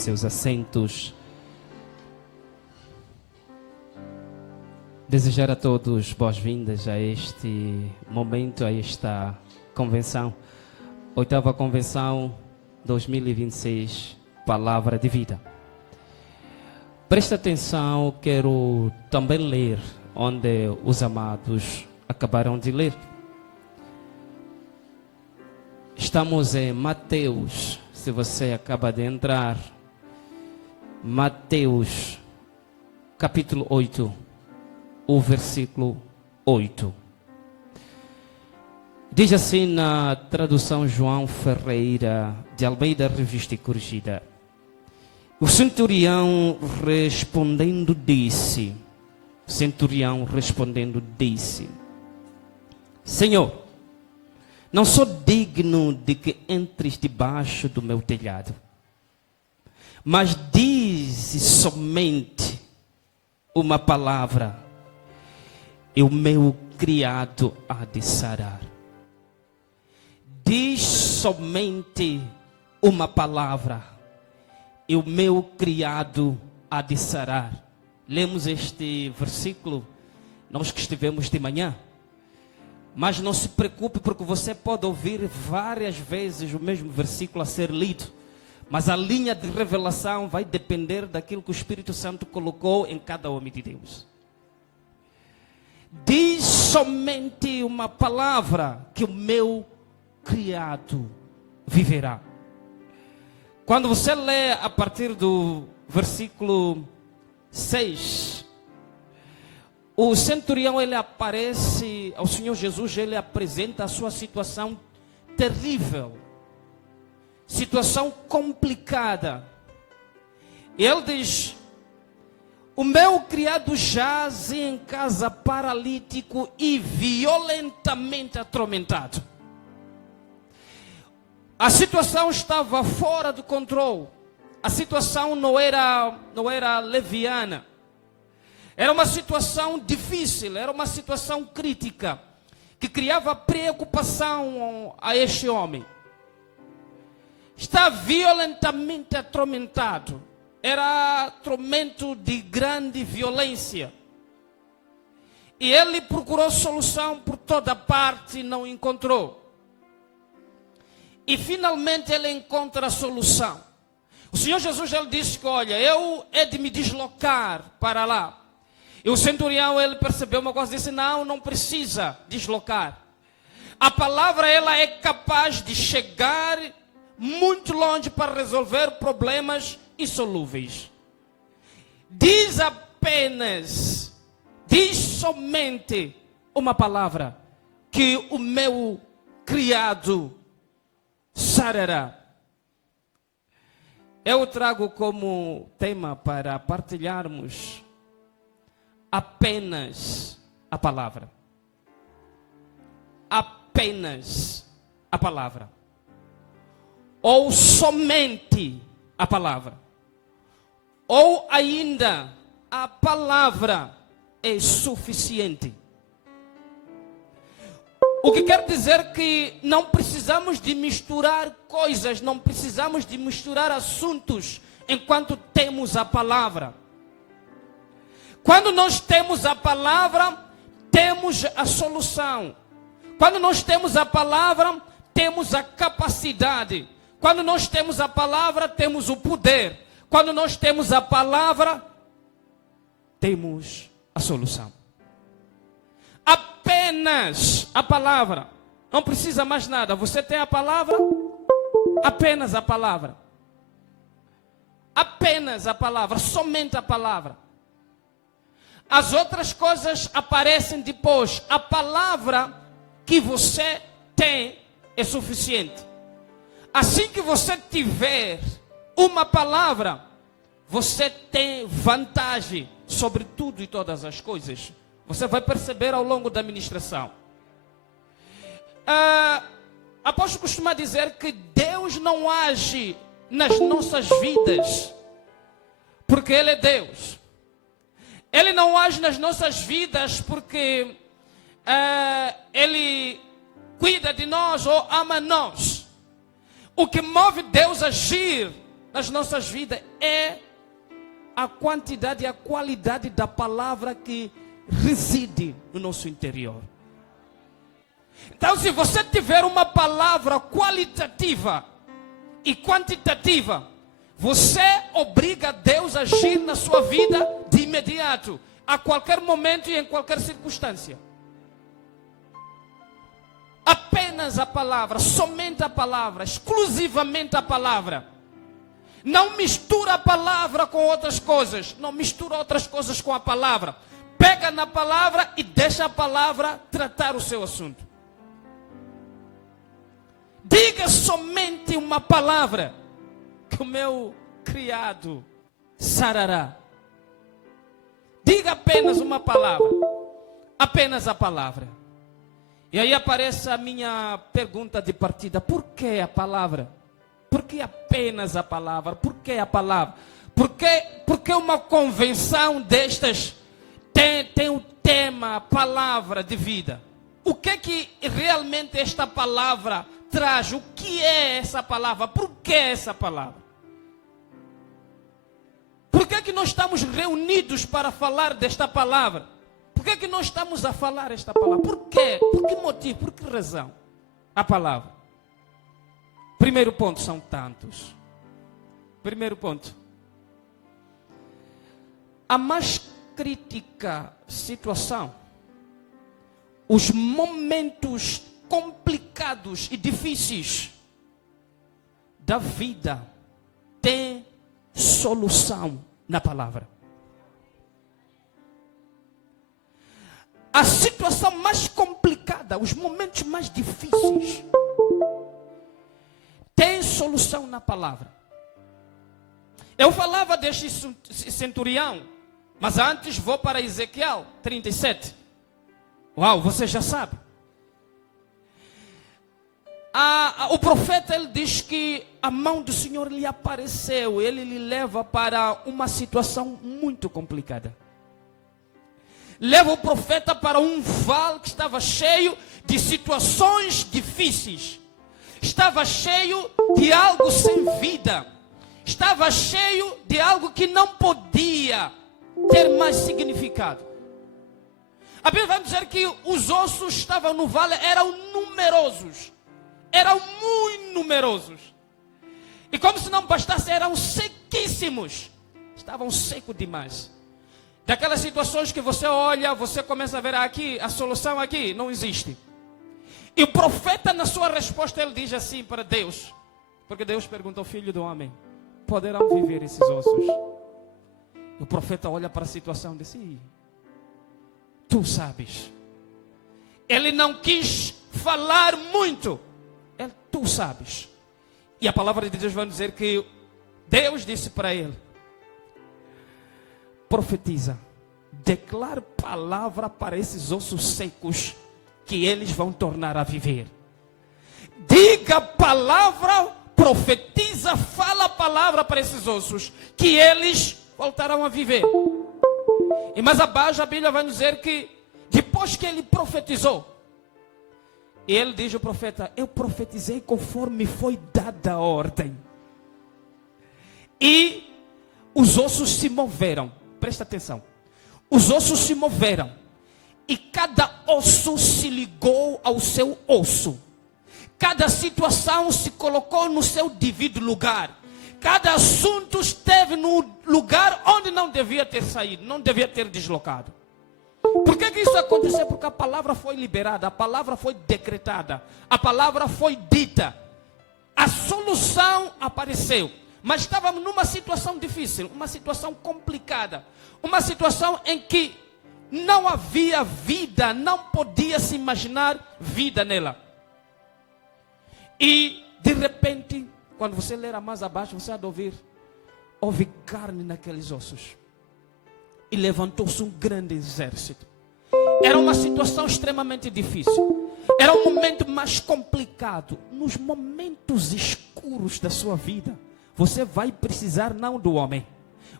seus assentos. Desejar a todos boas-vindas a este momento, a esta convenção, 8ª Convenção 2026, Palavra de Vida. Presta atenção, quero também ler onde os amados acabaram de ler. Estamos em Mateus, se você acaba de entrar, Mateus, capítulo 8, o versículo 8. Diz assim na tradução João Ferreira, de Almeida Revista e Corrigida: o centurião respondendo disse, Senhor, não sou digno de que entres debaixo do meu telhado, mas dize somente uma palavra e o meu criado há de sarar. Diz somente uma palavra e o meu criado há de sarar. Lemos este versículo, nós que estivemos de manhã. Mas não se preocupe, porque você pode ouvir várias vezes o mesmo versículo a ser lido. Mas a linha de revelação vai depender daquilo que o Espírito Santo colocou em cada homem de Deus. Diz somente uma palavra que o meu criado viverá. Quando você lê a partir do versículo 6, o centurião ele aparece ao Senhor Jesus, ele apresenta a sua situação terrível, situação complicada. Ele diz: o meu criado jaz em casa paralítico e violentamente atormentado. A situação estava fora do controle. A situação não era leviana. Era uma situação difícil, era uma situação crítica, que criava preocupação a este homem. Está violentamente atormentado. Era tormento de grande violência. E ele procurou solução por toda parte e não encontrou. E finalmente ele encontra a solução. O Senhor Jesus ele disse que, olha, eu he de me deslocar para lá. E o centurião ele percebeu uma coisa, disse: não precisa deslocar. A palavra ela é capaz de chegar muito longe para resolver problemas insolúveis. Diz somente uma palavra que o meu criado sarará. Eu trago como tema para partilharmos apenas a palavra. Apenas a palavra. Ou somente a palavra. Ou ainda a palavra é suficiente. O que quer dizer que não precisamos de misturar coisas, não precisamos de misturar assuntos enquanto temos a palavra. Quando nós temos a palavra, temos a solução. Quando nós temos a palavra, temos a capacidade. Quando nós temos a palavra, temos o poder. Quando nós temos a palavra, temos a solução. Apenas a palavra. Não precisa mais nada. Você tem a palavra, apenas a palavra. Apenas a palavra, somente a palavra. As outras coisas aparecem depois. A palavra que você tem é suficiente. Assim que você tiver uma palavra, você tem vantagem sobre tudo e todas as coisas. Você vai perceber ao longo da ministração. Apóstolo costuma dizer que Deus não age nas nossas vidas porque Ele é Deus. Ele não age nas nossas vidas porque Ele cuida de nós ou ama nós. O que move Deus a agir nas nossas vidas é a quantidade e a qualidade da palavra que reside no nosso interior. Então, se você tiver uma palavra qualitativa e quantitativa, você obriga Deus a agir na sua vida de imediato, a qualquer momento e em qualquer circunstância. Apenas a palavra, somente a palavra, exclusivamente a palavra. Não mistura a palavra com outras coisas. Não mistura outras coisas com a palavra. Pega na palavra e deixa a palavra tratar o seu assunto. Diga somente uma palavra, que o meu criado sarará. Diga apenas uma palavra. Apenas a palavra. E aí aparece a minha pergunta de partida. Por que a palavra? Por que apenas a palavra? Por que a palavra? Por que uma convenção destas tem o tema palavra de vida? O que realmente esta palavra traz? O que é essa palavra? Por que essa palavra? Por que nós estamos reunidos para falar desta palavra? Por que nós estamos a falar esta palavra? Por quê? Por que motivo? Por que razão? A palavra. Primeiro ponto, são tantos. Primeiro ponto. A mais crítica situação, os momentos complicados e difíceis da vida têm solução na palavra. A situação mais complicada, os momentos mais difíceis, tem solução na palavra. Eu falava deste centurião, mas antes vou para Ezequiel 37. Uau, você já sabe. O profeta, ele diz que a mão do Senhor lhe apareceu, ele lhe leva para uma situação muito complicada. Leva o profeta para um vale que estava cheio de situações difíceis. Estava cheio de algo sem vida. Estava cheio de algo que não podia ter mais significado. A Bíblia vai dizer que os ossos que estavam no vale eram numerosos. Eram muito numerosos. E como se não bastasse, eram sequíssimos. Estavam secos demais. Daquelas situações que você olha, você começa a ver aqui, a solução aqui não existe. E o profeta, na sua resposta, ele diz assim para Deus. Porque Deus perguntou: filho do homem, poderão viver esses ossos? O profeta olha para a situação e diz: tu sabes. Ele não quis falar muito. Tu sabes. E a palavra de Deus vai dizer que Deus disse para ele: profetiza, declare palavra para esses ossos secos, que eles vão tornar a viver. Diga palavra, profetiza, fala a palavra para esses ossos, que eles voltarão a viver. E mais abaixo a Bíblia vai dizer que depois que ele profetizou, ele diz ao profeta: eu profetizei conforme foi dada a ordem. E os ossos se moveram. Presta atenção. Os ossos se moveram. E cada osso se ligou ao seu osso. Cada situação se colocou no seu devido lugar. Cada assunto esteve no lugar onde não devia ter saído, não devia ter deslocado. Por que isso aconteceu? Porque a palavra foi liberada, a palavra foi decretada, a palavra foi dita. A solução apareceu. Mas estávamos numa situação difícil, uma situação complicada, uma situação em que não havia vida, não podia se imaginar vida nela. E de repente, quando você ler mais abaixo, você há de ouvir: houve carne naqueles ossos. E levantou-se um grande exército. Era uma situação extremamente difícil. Era um momento mais complicado. Nos momentos escuros da sua vida, você vai precisar não do homem.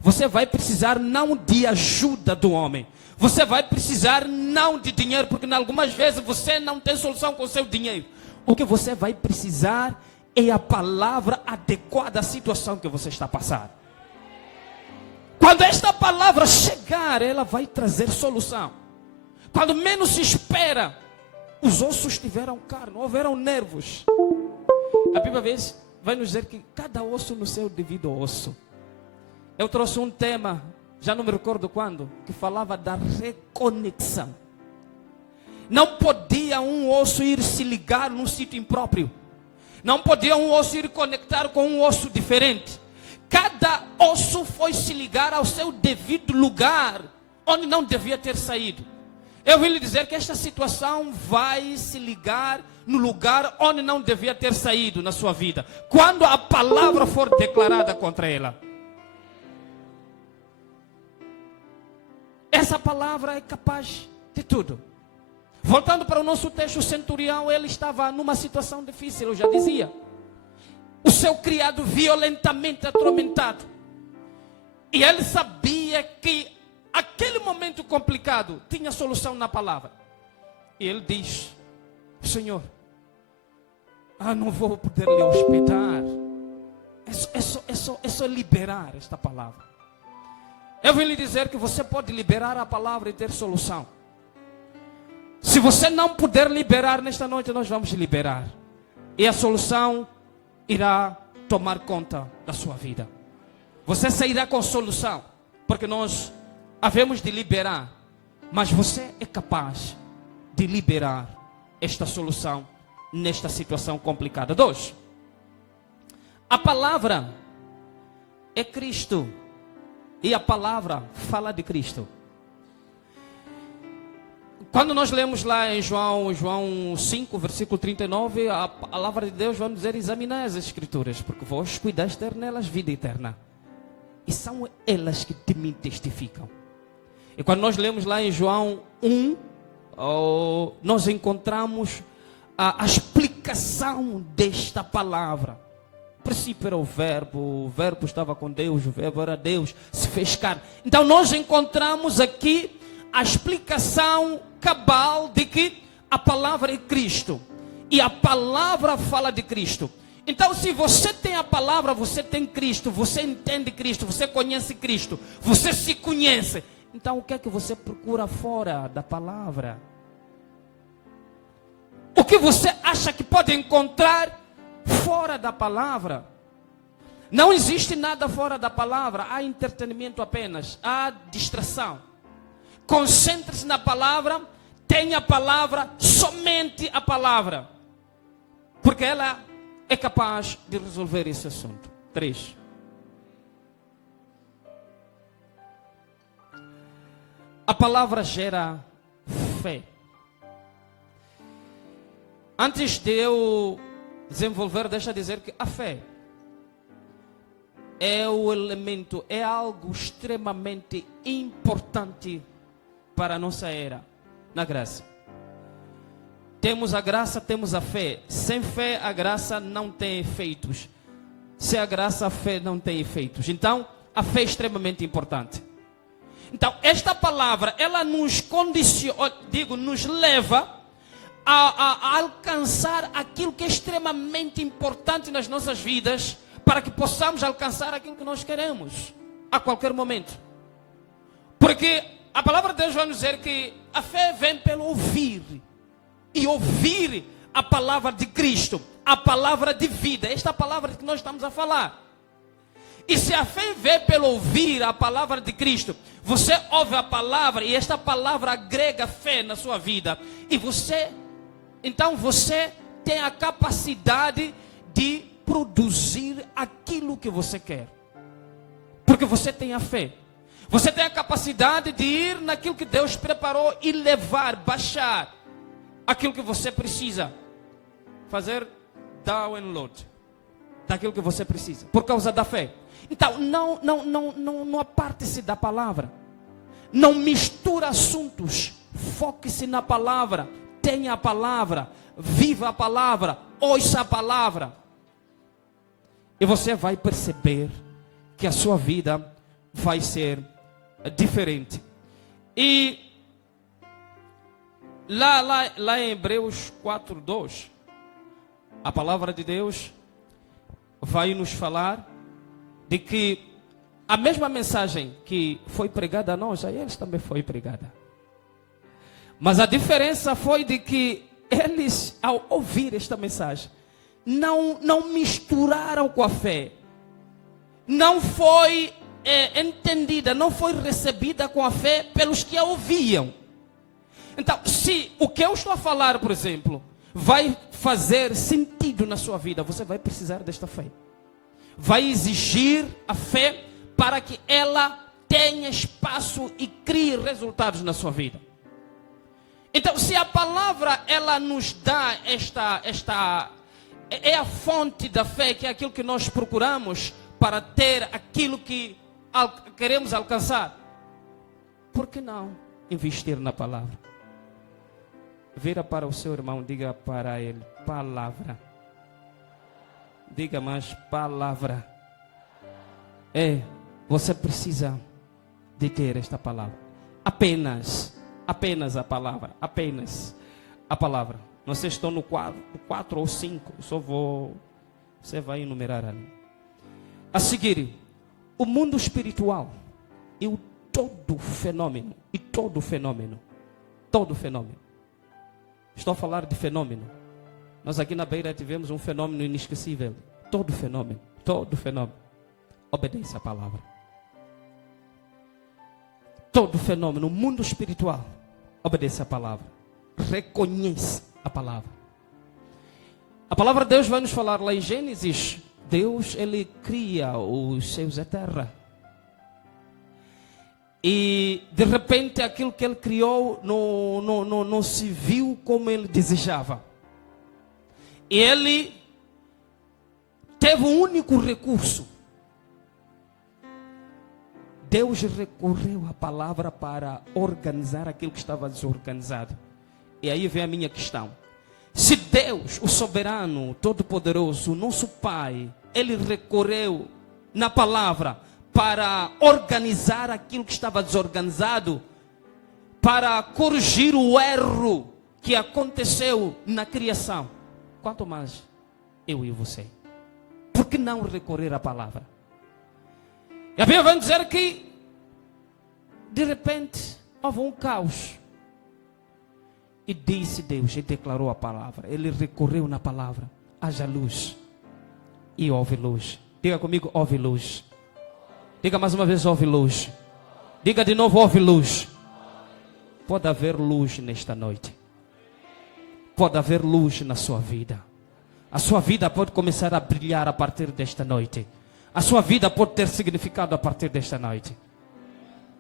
Você vai precisar não de ajuda do homem. Você vai precisar não de dinheiro, porque algumas vezes você não tem solução com o seu dinheiro. O que você vai precisar é a palavra adequada à situação que você está passando. Quando esta palavra chegar, ela vai trazer solução. Quando menos se espera, os ossos tiveram carne, houveram nervos. A Bíblia vai nos dizer que cada osso no seu devido osso. Eu trouxe um tema, já não me recordo quando, que falava da reconexão. Não podia um osso ir se ligar num sítio impróprio. Não podia um osso ir conectar com um osso diferente. Cada osso foi se ligar ao seu devido lugar, onde não devia ter saído. Eu vim lhe dizer que esta situação vai se ligar no lugar onde não devia ter saído na sua vida, quando a palavra for declarada contra ela. Essa palavra é capaz de tudo. Voltando para o nosso texto, o centurião, ele estava numa situação difícil, eu já dizia. O seu criado violentamente atormentado. E ele sabia que aquele momento complicado tinha solução na palavra. E ele diz: Senhor, não vou poder lhe hospedar. É só liberar esta palavra. Eu vim lhe dizer que você pode liberar a palavra e ter solução. Se você não puder liberar nesta noite, nós vamos liberar. E a solução irá tomar conta da sua vida. Você sairá com solução, porque nós havemos de liberar. Mas você é capaz de liberar esta solução nesta situação complicada. 2. A palavra é Cristo. E a palavra fala de Cristo. Quando nós lemos lá em João 5, versículo 39, a palavra de Deus vai nos dizer: examinai as Escrituras, porque vós cuidais ter nelas vida eterna. E são elas que de mim testificam. E quando nós lemos lá em João 1, nós encontramos a explicação desta palavra. O princípio era o verbo estava com Deus, o verbo era Deus, se fez carne. Então nós encontramos aqui a explicação cabal de que a palavra é Cristo. E a palavra fala de Cristo. Então, se você tem a palavra, você tem Cristo, você entende Cristo, você conhece Cristo, você se conhece. Então, o que é que você procura fora da palavra? O que você acha que pode encontrar fora da palavra? Não existe nada fora da palavra. Há entretenimento apenas, há distração. Concentre-se na palavra, tenha a palavra, somente a palavra, porque ela é capaz de resolver esse assunto. 3. A palavra gera fé. Antes de eu desenvolver, deixa eu dizer que a fé é o elemento, é algo extremamente importante para a nossa era, na graça. Temos a graça, temos a fé. Sem fé, a graça não tem efeitos. Sem a graça, a fé não tem efeitos. Então, a fé é extremamente importante. Então, esta palavra, ela nos condiciona, nos leva a alcançar aquilo que é extremamente importante nas nossas vidas, para que possamos alcançar aquilo que nós queremos, a qualquer momento. Porque a palavra de Deus vai nos dizer que a fé vem pelo ouvir. E ouvir a palavra de Cristo, a palavra de vida, esta palavra que nós estamos a falar. E se a fé vem pelo ouvir a palavra de Cristo, você ouve a palavra e esta palavra agrega fé na sua vida. E então você tem a capacidade de produzir aquilo que você quer. Porque você tem a fé. Você tem a capacidade de ir naquilo que Deus preparou e levar, baixar aquilo que você precisa. Fazer download daquilo que você precisa, por causa da fé. Então, não aparte-se da palavra. Não misture assuntos. Foque-se na palavra. Tenha a palavra. Viva a palavra. Ouça a palavra. E você vai perceber que a sua vida vai ser diferente. E lá em Hebreus 4:2, a palavra de Deus vai nos falar de que a mesma mensagem que foi pregada a nós, a eles também foi pregada. Mas a diferença foi de que eles, ao ouvir esta mensagem, não misturaram com a fé. Não foi entendida, não foi recebida com a fé pelos que a ouviam. Então, se o que eu estou a falar, por exemplo, vai fazer sentido na sua vida, você vai precisar desta fé. Vai exigir a fé para que ela tenha espaço e crie resultados na sua vida. Então, se a palavra ela nos dá é a fonte da fé, que é aquilo que nós procuramos para ter aquilo que queremos alcançar, por que não investir na palavra? Vira para o seu irmão, diga para ele, palavra. Diga mais, palavra. Você precisa de ter esta palavra. Apenas a palavra. Apenas a palavra. Não sei se estou no 4 ou 5. Você vai enumerar ali. A seguir, o mundo espiritual e todo fenômeno. Estou a falar de fenômeno. Nós aqui na Beira tivemos um fenômeno inesquecível. Todo fenômeno. Obedece à palavra. Todo fenômeno, o mundo espiritual, obedece à palavra. Reconhece a palavra. A palavra de Deus vai nos falar lá em Gênesis. Deus, ele cria os céus e a terra. E de repente aquilo que ele criou não se viu como ele desejava. E ele teve um único recurso. Deus recorreu à palavra para organizar aquilo que estava desorganizado. E aí vem a minha questão. Se Deus, o soberano, todo-poderoso, nosso Pai, ele recorreu na palavra para organizar aquilo que estava desorganizado, para corrigir o erro que aconteceu na criação, quanto mais eu e você. Por que não recorrer à palavra? E a Bíblia vai dizer que de repente houve um caos. E disse Deus, e declarou a palavra. Ele recorreu na palavra. Haja luz. E houve luz. Diga comigo, houve luz. Diga mais uma vez, houve luz. Diga de novo, houve luz. Pode haver luz nesta noite. Pode haver luz na sua vida. A sua vida pode começar a brilhar a partir desta noite. A sua vida pode ter significado a partir desta noite.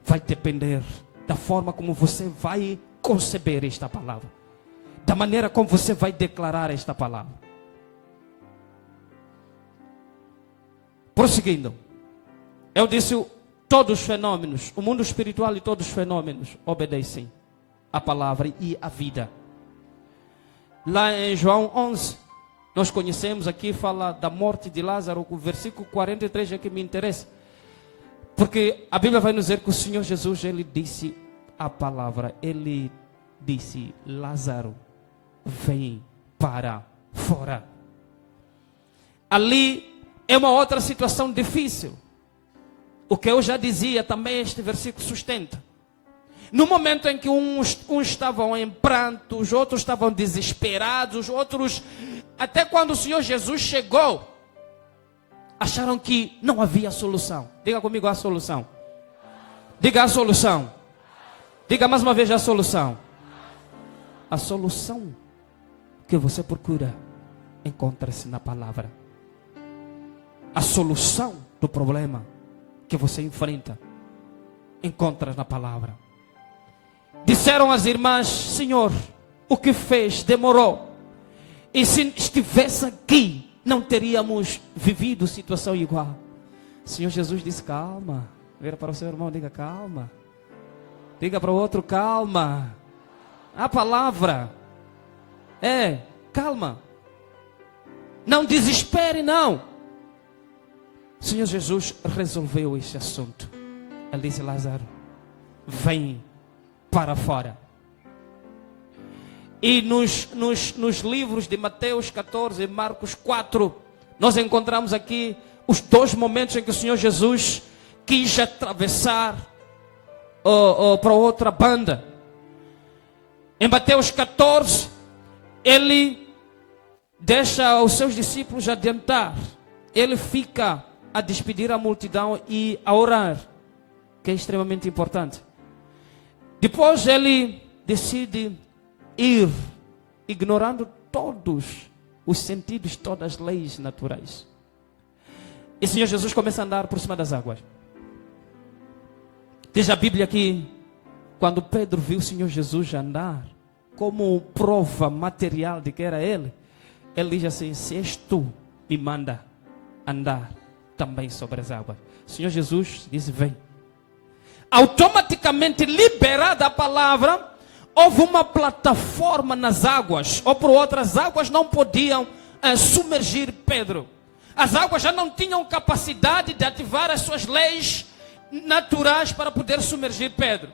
Vai depender da forma como você vai conceber esta palavra. Da maneira como você vai declarar esta palavra. Prosseguindo. Eu disse, todos os fenômenos, o mundo espiritual e todos os fenômenos obedecem a palavra e a vida. Lá em João 11, nós conhecemos aqui, fala da morte de Lázaro, o versículo 43 é que me interessa. Porque a Bíblia vai nos dizer que o Senhor Jesus, ele disse a palavra, ele disse, Lázaro, vem para fora. Ali é uma outra situação difícil. O que eu já dizia também este versículo sustenta. No momento em que uns estavam em pranto, os outros estavam desesperados, os outros, até quando o Senhor Jesus chegou, acharam que não havia solução. Diga comigo a solução. Diga a solução. Diga mais uma vez a solução. A solução que você procura encontra-se na palavra. A solução do problema que você enfrenta encontra na palavra. Disseram as irmãs, Senhor, o que fez demorou. E se estivesse aqui, não teríamos vivido situação igual. O Senhor Jesus disse, calma. Vira para o seu irmão, diga calma. Diga para o outro, calma. A palavra calma. Não desespere, não. O Senhor Jesus resolveu esse assunto. Ele disse, Lázaro, vem para fora. E nos livros de Mateus 14 e Marcos 4, nós encontramos aqui os dois momentos em que o Senhor Jesus quis atravessar para outra banda. Em Mateus 14, ele deixa os seus discípulos adiantar. Ele fica a despedir a multidão e a orar, que é extremamente importante. Depois ele decide ir, ignorando todos os sentidos, todas as leis naturais. E o Senhor Jesus começa a andar por cima das águas. Diz a Bíblia que quando Pedro viu o Senhor Jesus andar, como prova material de que era ele, ele diz assim: se és tu, me manda andar também sobre as águas. O Senhor Jesus disse: vem. Automaticamente liberada a palavra, houve uma plataforma nas águas, ou por outras águas não podiam submergir Pedro. As águas já não tinham capacidade de ativar as suas leis naturais para poder submergir Pedro.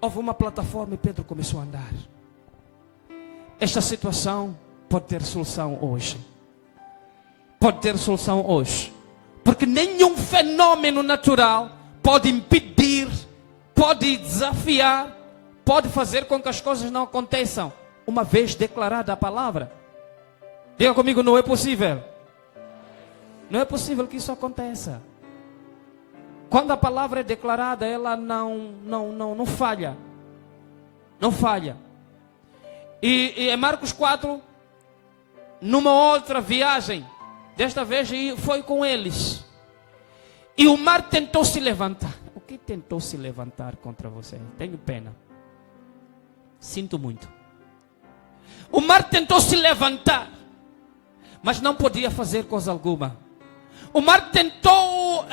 Houve uma plataforma e Pedro começou a andar. Esta situação pode ter solução hoje. Pode ter solução hoje. Porque nenhum fenômeno natural pode impedir, pode desafiar, pode fazer com que as coisas não aconteçam, uma vez declarada a palavra. Diga comigo: não é possível. Não é possível que isso aconteça. Quando a palavra é declarada, ela não falha. Não falha. E em Marcos 4, numa outra viagem, desta vez foi com eles. E o mar tentou se levantar. O que tentou se levantar contra você? Tenho pena. Sinto muito. O mar tentou se levantar, mas não podia fazer coisa alguma. O mar tentou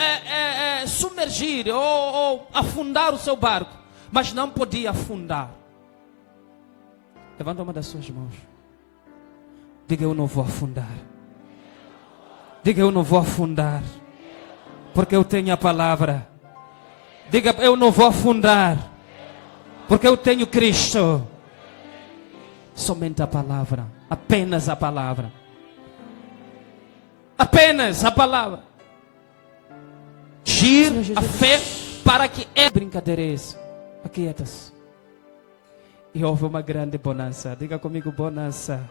submergir ou afundar o seu barco, mas não podia afundar. Levanta uma das suas mãos. Diga: eu não vou afundar. Diga: eu não vou afundar, porque eu tenho a palavra. Diga: eu não vou afundar, porque eu tenho Cristo. Somente a palavra, apenas a palavra. Apenas a palavra. Gir a fé para que é brincadeira isso. Aquietas. E houve uma grande bonança. Diga comigo: bonança.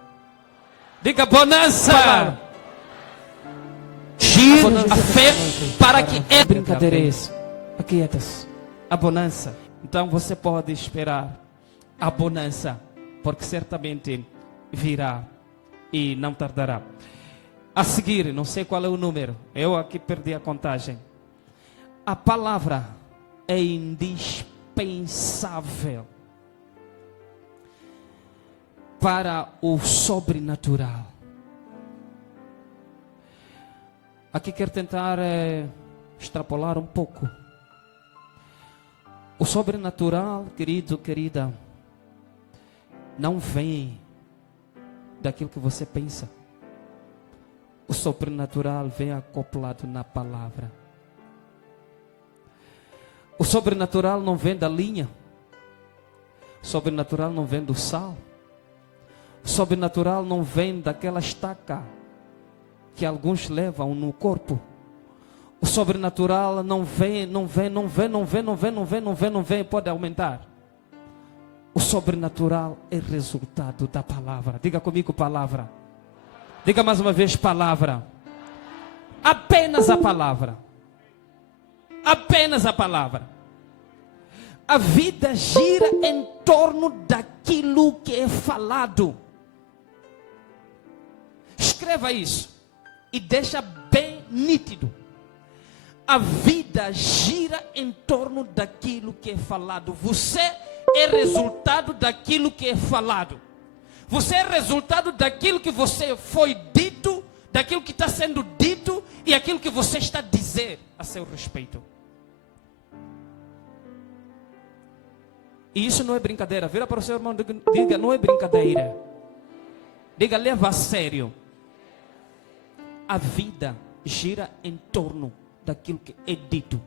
Diga: bonança. Gir a fé para que é brincadeira isso. Aquietas. A bonança. Então você pode esperar a bonança, porque certamente virá e não tardará. A seguir, não sei qual é o número, eu aqui perdi a contagem. A palavra é indispensável para o sobrenatural. Aqui quero tentar extrapolar um pouco. O sobrenatural, querido, querida, não vem daquilo que você pensa. O sobrenatural vem acoplado na palavra. O sobrenatural não vem da linha. O sobrenatural não vem do sal. O sobrenatural não vem daquela estaca que alguns levam no corpo. O sobrenatural não vem, pode aumentar. O sobrenatural é resultado da palavra. Diga comigo: palavra. Diga mais uma vez: palavra. Apenas a palavra. Apenas a palavra. A vida gira em torno daquilo que é falado. Escreva isso e deixa bem nítido. A vida gira em torno daquilo que é falado. Você é resultado daquilo que é falado. Você é resultado daquilo que você foi dito, daquilo que está sendo dito e aquilo que você está a dizer a seu respeito. E isso não é brincadeira. Vira para o seu irmão, diga: não é brincadeira. Diga: leva a sério. A vida gira em torno daquilo que é dito.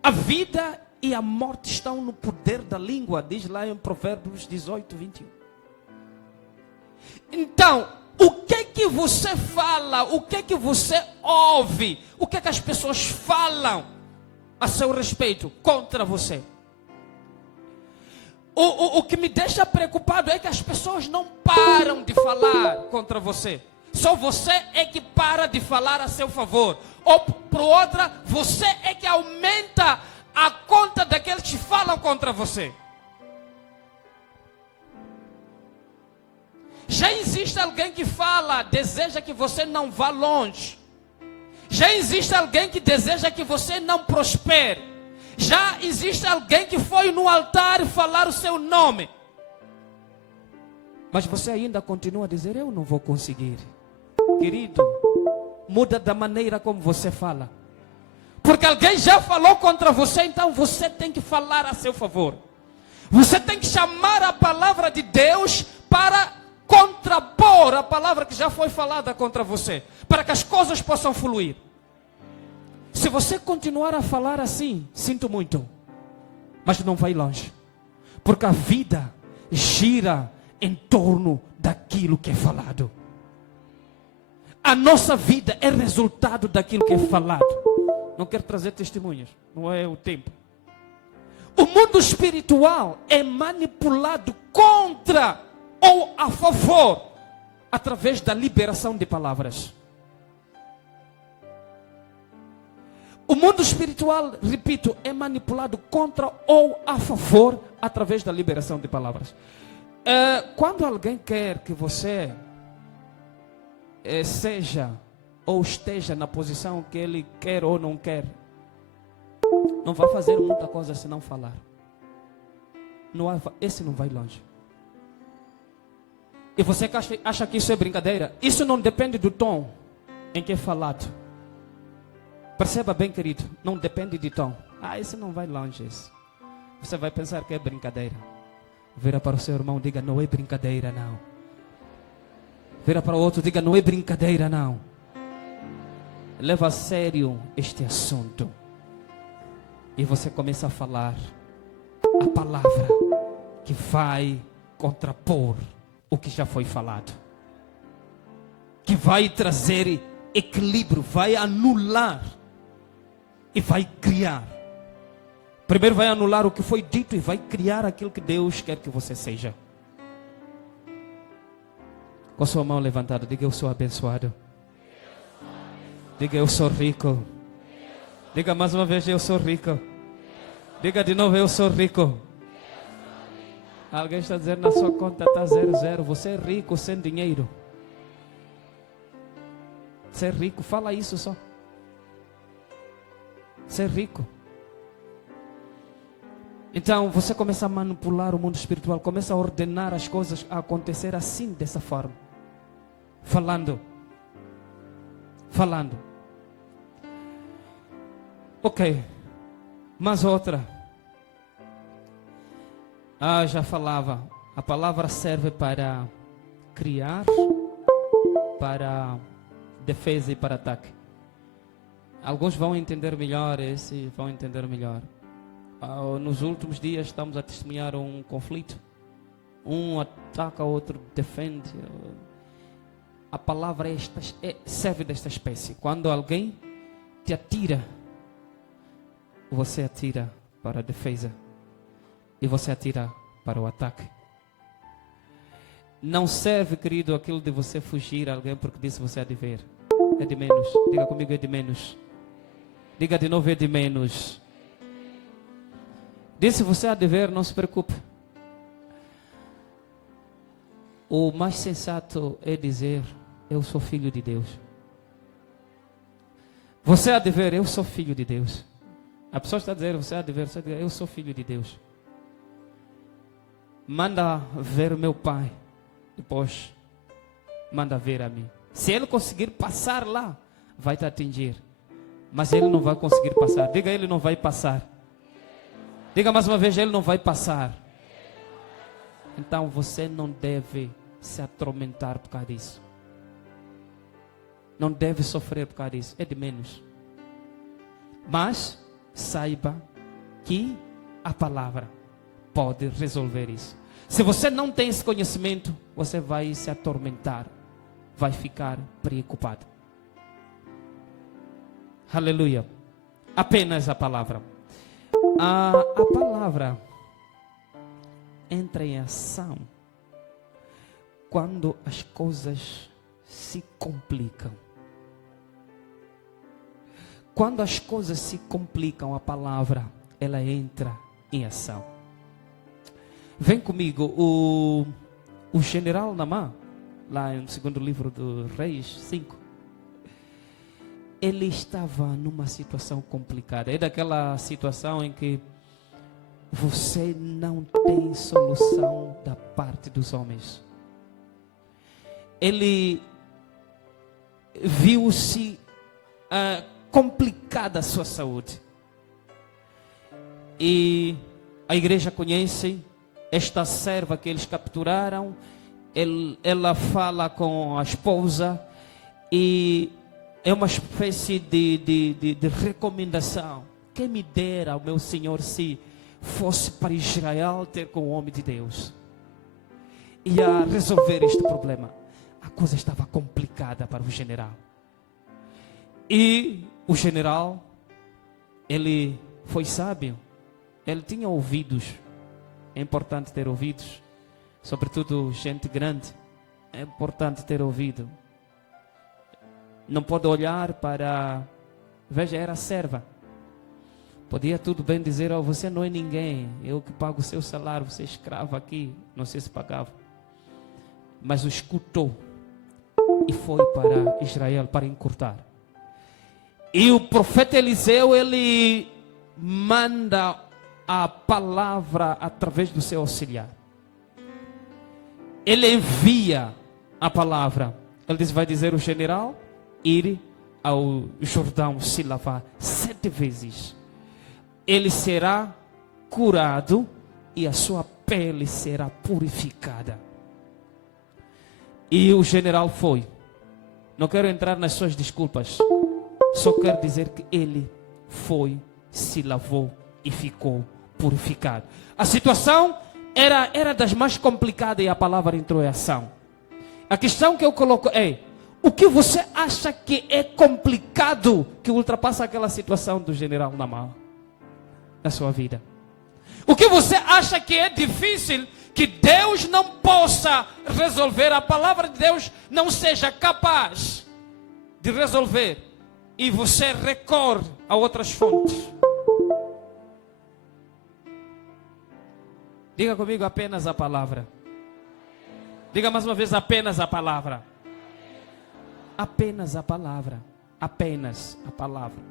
A vida e a morte estão no poder da língua, diz lá em Provérbios 18, 21. Então, o que você fala, o que você ouve, o que as pessoas falam a seu respeito contra você. O que me deixa preocupado é que as pessoas não param de falar contra você. Só você é que para de falar a seu favor. Ou por outra, você é que aumenta a conta daqueles que falam contra você. Já existe alguém que fala, deseja que você não vá longe. Já existe alguém que deseja que você não prospere. Já existe alguém que foi no altar falar o seu nome. Mas você ainda continua a dizer, eu não vou conseguir. Querido, muda da maneira como você fala. Porque alguém já falou contra você, então você tem que falar a seu favor. Você tem que chamar a palavra de Deus para contrapor a palavra que já foi falada contra você. Para que as coisas possam fluir. Se você continuar a falar assim, sinto muito, mas não vai longe. Porque a vida gira em torno daquilo que é falado. A nossa vida é resultado daquilo que é falado. Não quero trazer testemunhas, não é o tempo. O mundo espiritual é manipulado contra ou a favor, através da liberação de palavras. O mundo espiritual, repito, é manipulado contra ou a favor através da liberação de palavras. Quando alguém quer que você seja ou esteja na posição que ele quer ou não quer, não vai fazer muita coisa se não falar. Esse não vai longe. E você que acha que isso é brincadeira, isso não depende do tom em que é falado. Perceba bem, querido, não depende de tom. Esse não vai longe. Esse. Você vai pensar que é brincadeira. Vira para o seu irmão, diga, não é brincadeira não. Vira para o outro, diga, não é brincadeira não. Leva a sério este assunto. E você começa a falar a palavra que vai contrapor o que já foi falado. Que vai trazer equilíbrio, vai anular e vai criar. Primeiro vai anular o que foi dito e vai criar aquilo que Deus quer que você seja. Com a sua mão levantada, diga, eu sou abençoado. Diga, eu sou rico. Diga mais uma vez, eu sou rico. Diga de novo, eu sou rico. Alguém está dizendo, na sua conta está 0,0. Você é rico sem dinheiro. Ser rico, fala isso só. Ser rico. Então você começa a manipular o mundo espiritual, começa a ordenar as coisas a acontecer assim, dessa forma. Falando. Ok. Mas outra. Já falava. A palavra serve para criar, para defesa e para ataque. Alguns vão entender melhor, esses vão entender melhor. Nos últimos dias estamos a testemunhar um conflito. Um ataca, o outro defende. A palavra serve desta espécie. Quando alguém te atira, você atira para a defesa. E você atira para o ataque. Não serve, querido, aquilo de você fugir a alguém porque disse você há de ver. É de menos. Diga comigo, é de menos. Diga de novo, é de menos. Disse você há de ver, não se preocupe. O mais sensato é dizer, eu sou filho de Deus. Você há de ver, eu sou filho de Deus. A pessoa está a dizer, você há de ver, eu sou filho de Deus. Manda ver o meu pai. Depois, manda ver a mim. Se ele conseguir passar lá, vai te atingir. Mas ele não vai conseguir passar. Diga, ele não vai passar. Diga mais uma vez, ele não vai passar. Então você não deve se atormentar por causa disso. Não deve sofrer por causa disso. É de menos. Mas saiba que a palavra pode resolver isso. Se você não tem esse conhecimento, você vai se atormentar vai ficar preocupado. Aleluia. Apenas a palavra. A palavra entra em ação quando as coisas se complicam. Quando as coisas se complicam, a palavra, ela entra em ação. Vem comigo, o general Naamã, lá no segundo livro dos Reis 5, ele estava numa situação complicada. É daquela situação em que você não tem solução da parte dos homens. Ele viu-se complicada a sua saúde. E a igreja conhece esta serva que eles capturaram. Ela fala com a esposa e é uma espécie de recomendação. Quem me dera, o meu Senhor, se fosse para Israel ter com o homem de Deus. Ia resolver este problema. A coisa estava complicada para o general. E o general, ele foi sábio. Ele tinha ouvidos. É importante ter ouvidos. Sobretudo gente grande. É importante ter ouvido. Não pode olhar para... Veja, era serva. Podia tudo bem dizer, oh, você não é ninguém. Eu que pago o seu salário, você é escravo aqui. Não sei se pagava. Mas o escutou. E foi para Israel para encurtar. E o profeta Eliseu, ele manda a palavra através do seu auxiliar. Ele envia a palavra. Ele diz, vai dizer o general, ir ao Jordão se lavar 7 vezes. Ele será curado e a sua pele será purificada. E o general foi. Não quero entrar nas suas desculpas. Só quero dizer que ele foi, se lavou e ficou purificado. A situação era das mais complicadas e a palavra entrou em ação. A questão que eu coloco é: o que você acha que é complicado que ultrapassa aquela situação do general Naamã na sua vida? O que você acha que é difícil que Deus não possa resolver, a palavra de Deus não seja capaz de resolver e você recorre a outras fontes? Diga comigo, apenas a palavra. Diga mais uma vez, apenas a palavra. Apenas a palavra. Apenas a palavra.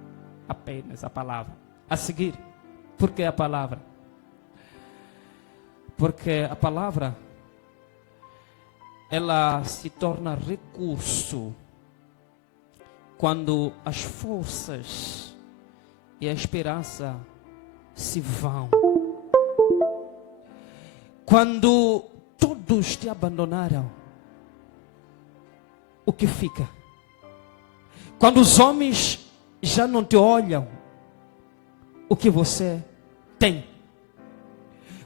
Apenas a palavra. A seguir, por que a palavra? Porque a palavra, ela se torna recurso quando as forças e a esperança se vão. Quando todos te abandonaram, o que fica? Quando os homens já não te olham, o que você tem?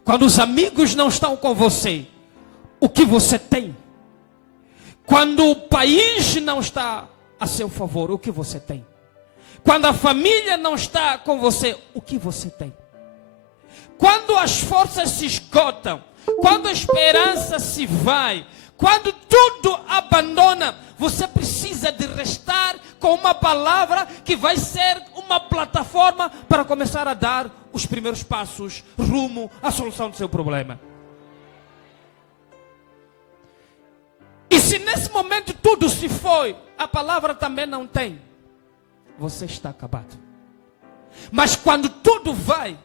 Quando os amigos não estão com você, o que você tem? Quando o país não está a seu favor, o que você tem? Quando a família não está com você, o que você tem? Quando as forças se esgotam, quando a esperança se vai, quando tudo abandona, você precisa de restar com uma palavra que vai ser uma plataforma para começar a dar os primeiros passos rumo à solução do seu problema. E se nesse momento tudo se foi, a palavra também não tem, você está acabado. Mas quando tudo vai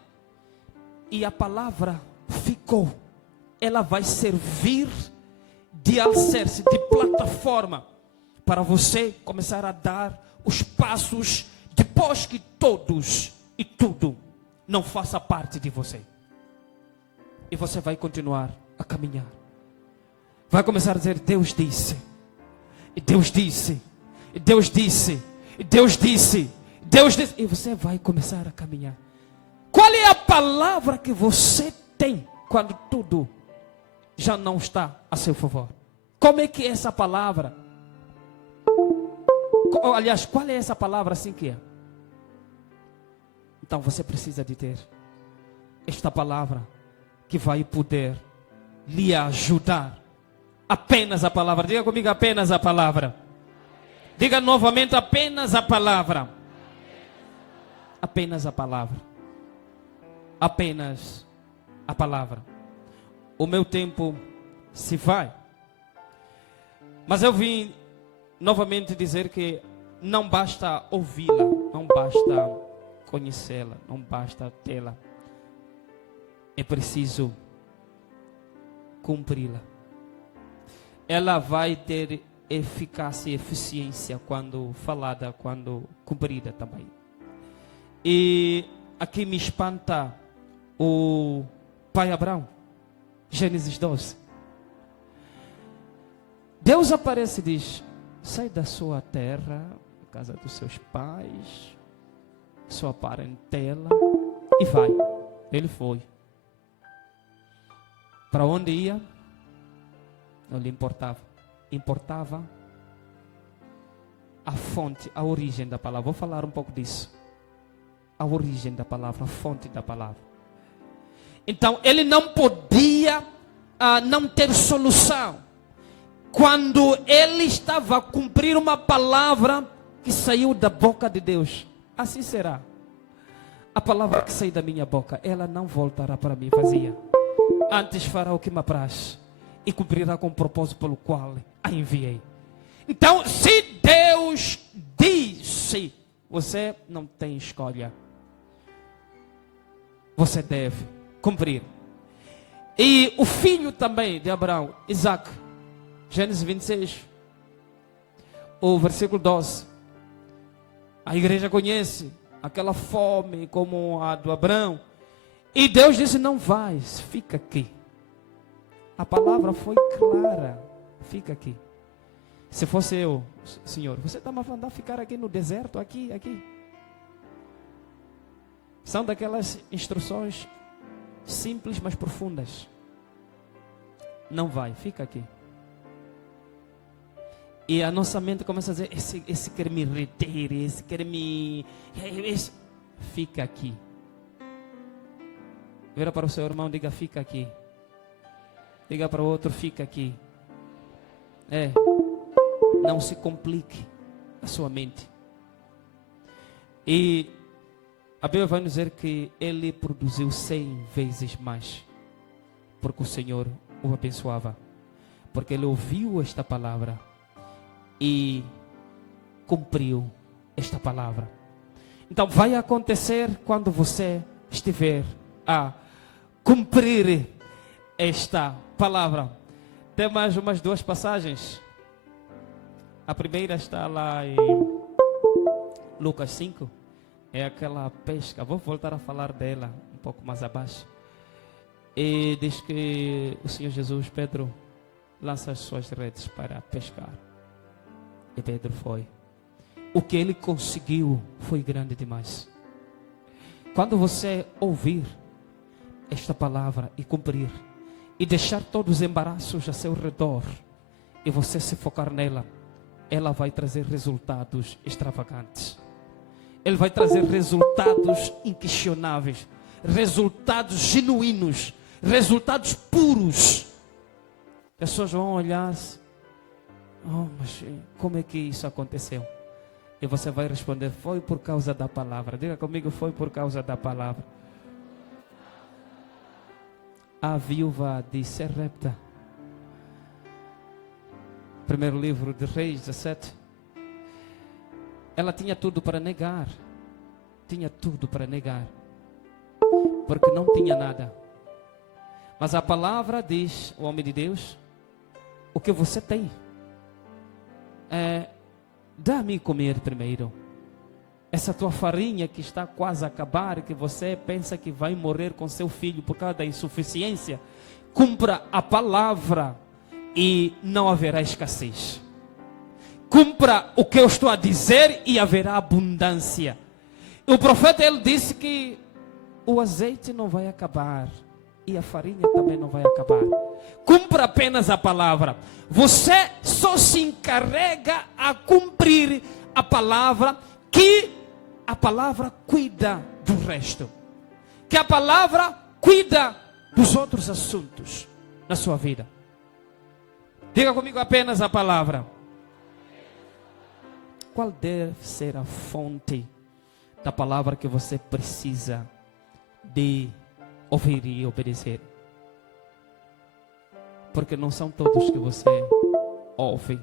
e a palavra ficou, ela vai servir de alicerce, de plataforma para você começar a dar os passos depois que todos e tudo não faça parte de você. E você vai continuar a caminhar. Vai começar a dizer: Deus disse, e Deus disse, e Deus disse, e Deus disse, Deus disse. E você vai começar a caminhar. Qual é a palavra que você tem quando tudo já não está a seu favor? Como é que é essa palavra? Aliás, qual é essa palavra assim que é? Então você precisa de ter esta palavra que vai poder lhe ajudar. Apenas a palavra. Diga comigo, apenas a palavra. Diga novamente, apenas a palavra. Apenas a palavra. Apenas a palavra. O meu tempo se vai. Mas eu vim novamente dizer que não basta ouvi-la, não basta conhecê-la, não basta tê-la. É preciso cumpri-la. Ela vai ter eficácia e eficiência quando falada, quando cumprida também. E aqui me espanta o pai Abraão, Gênesis 12. Deus aparece e diz: sai da sua terra, da casa dos seus pais, sua parentela, e vai. Ele foi. Para onde ia? Não lhe importava. Importava a fonte, a origem da palavra. Vou falar um pouco disso. A origem da palavra, a fonte da palavra. Então, ele não podia não ter solução quando ele estava a cumprir uma palavra que saiu da boca de Deus. Assim será. A palavra que sai da minha boca, ela não voltará para mim vazia. Antes fará o que me apraz e cumprirá com o propósito pelo qual a enviei. Então, se Deus disse, você não tem escolha. Você deve cumprir. E o filho também de Abraão, Isaac, Gênesis 26, o versículo 12. A igreja conhece aquela fome como a do Abraão. E Deus disse: não vais, fica aqui. A palavra foi clara: fica aqui. Se fosse eu, Senhor, você está me mandando ficar aqui no deserto, aqui. São daquelas instruções simples, mas profundas. Não vai, fica aqui. E a nossa mente começa a dizer: esse quer me reter, esse quer me... Fica aqui. Vira para o seu irmão, diga: fica aqui. Diga para o outro: fica aqui. Não se complique a sua mente. E a Bíblia vai nos dizer que ele produziu 100 vezes mais, porque o Senhor o abençoava, porque ele ouviu esta palavra e cumpriu esta palavra. Então vai acontecer quando você estiver a cumprir esta palavra. Tem mais umas duas passagens. A primeira está lá em Lucas 5. É aquela pesca. Vou voltar a falar dela um pouco mais abaixo. E diz que o Senhor Jesus, Pedro, lança as suas redes para pescar. E Pedro foi. O que ele conseguiu foi grande demais. Quando você ouvir esta palavra e cumprir, e deixar todos os embaraços a seu redor, e você se focar nela, ela vai trazer resultados extravagantes. Ele vai trazer resultados inquestionáveis, resultados genuínos, resultados puros. As pessoas vão olhar: oh, mas como é que isso aconteceu? E você vai responder: foi por causa da palavra. Diga comigo: foi por causa da palavra. A viúva de Serepta, primeiro livro de Reis 17, ela tinha tudo para negar. Tinha tudo para negar, porque não tinha nada. Mas a palavra diz, o homem de Deus: o que você tem, dá-me comer primeiro. Essa tua farinha que está quase a acabar, que você pensa que vai morrer com seu filho por causa da insuficiência, cumpra a palavra e não haverá escassez. Cumpra o que eu estou a dizer e haverá abundância. O profeta, ele disse que o azeite não vai acabar e a farinha também não vai acabar. Cumpra apenas a palavra. Você só se encarrega a cumprir a palavra, que a palavra cuida do resto. Que a palavra cuida dos outros assuntos na sua vida. Diga comigo apenas a palavra. Qual deve ser a fonte da palavra que você precisa de ouvir e obedecer? Porque não são todos que você ouve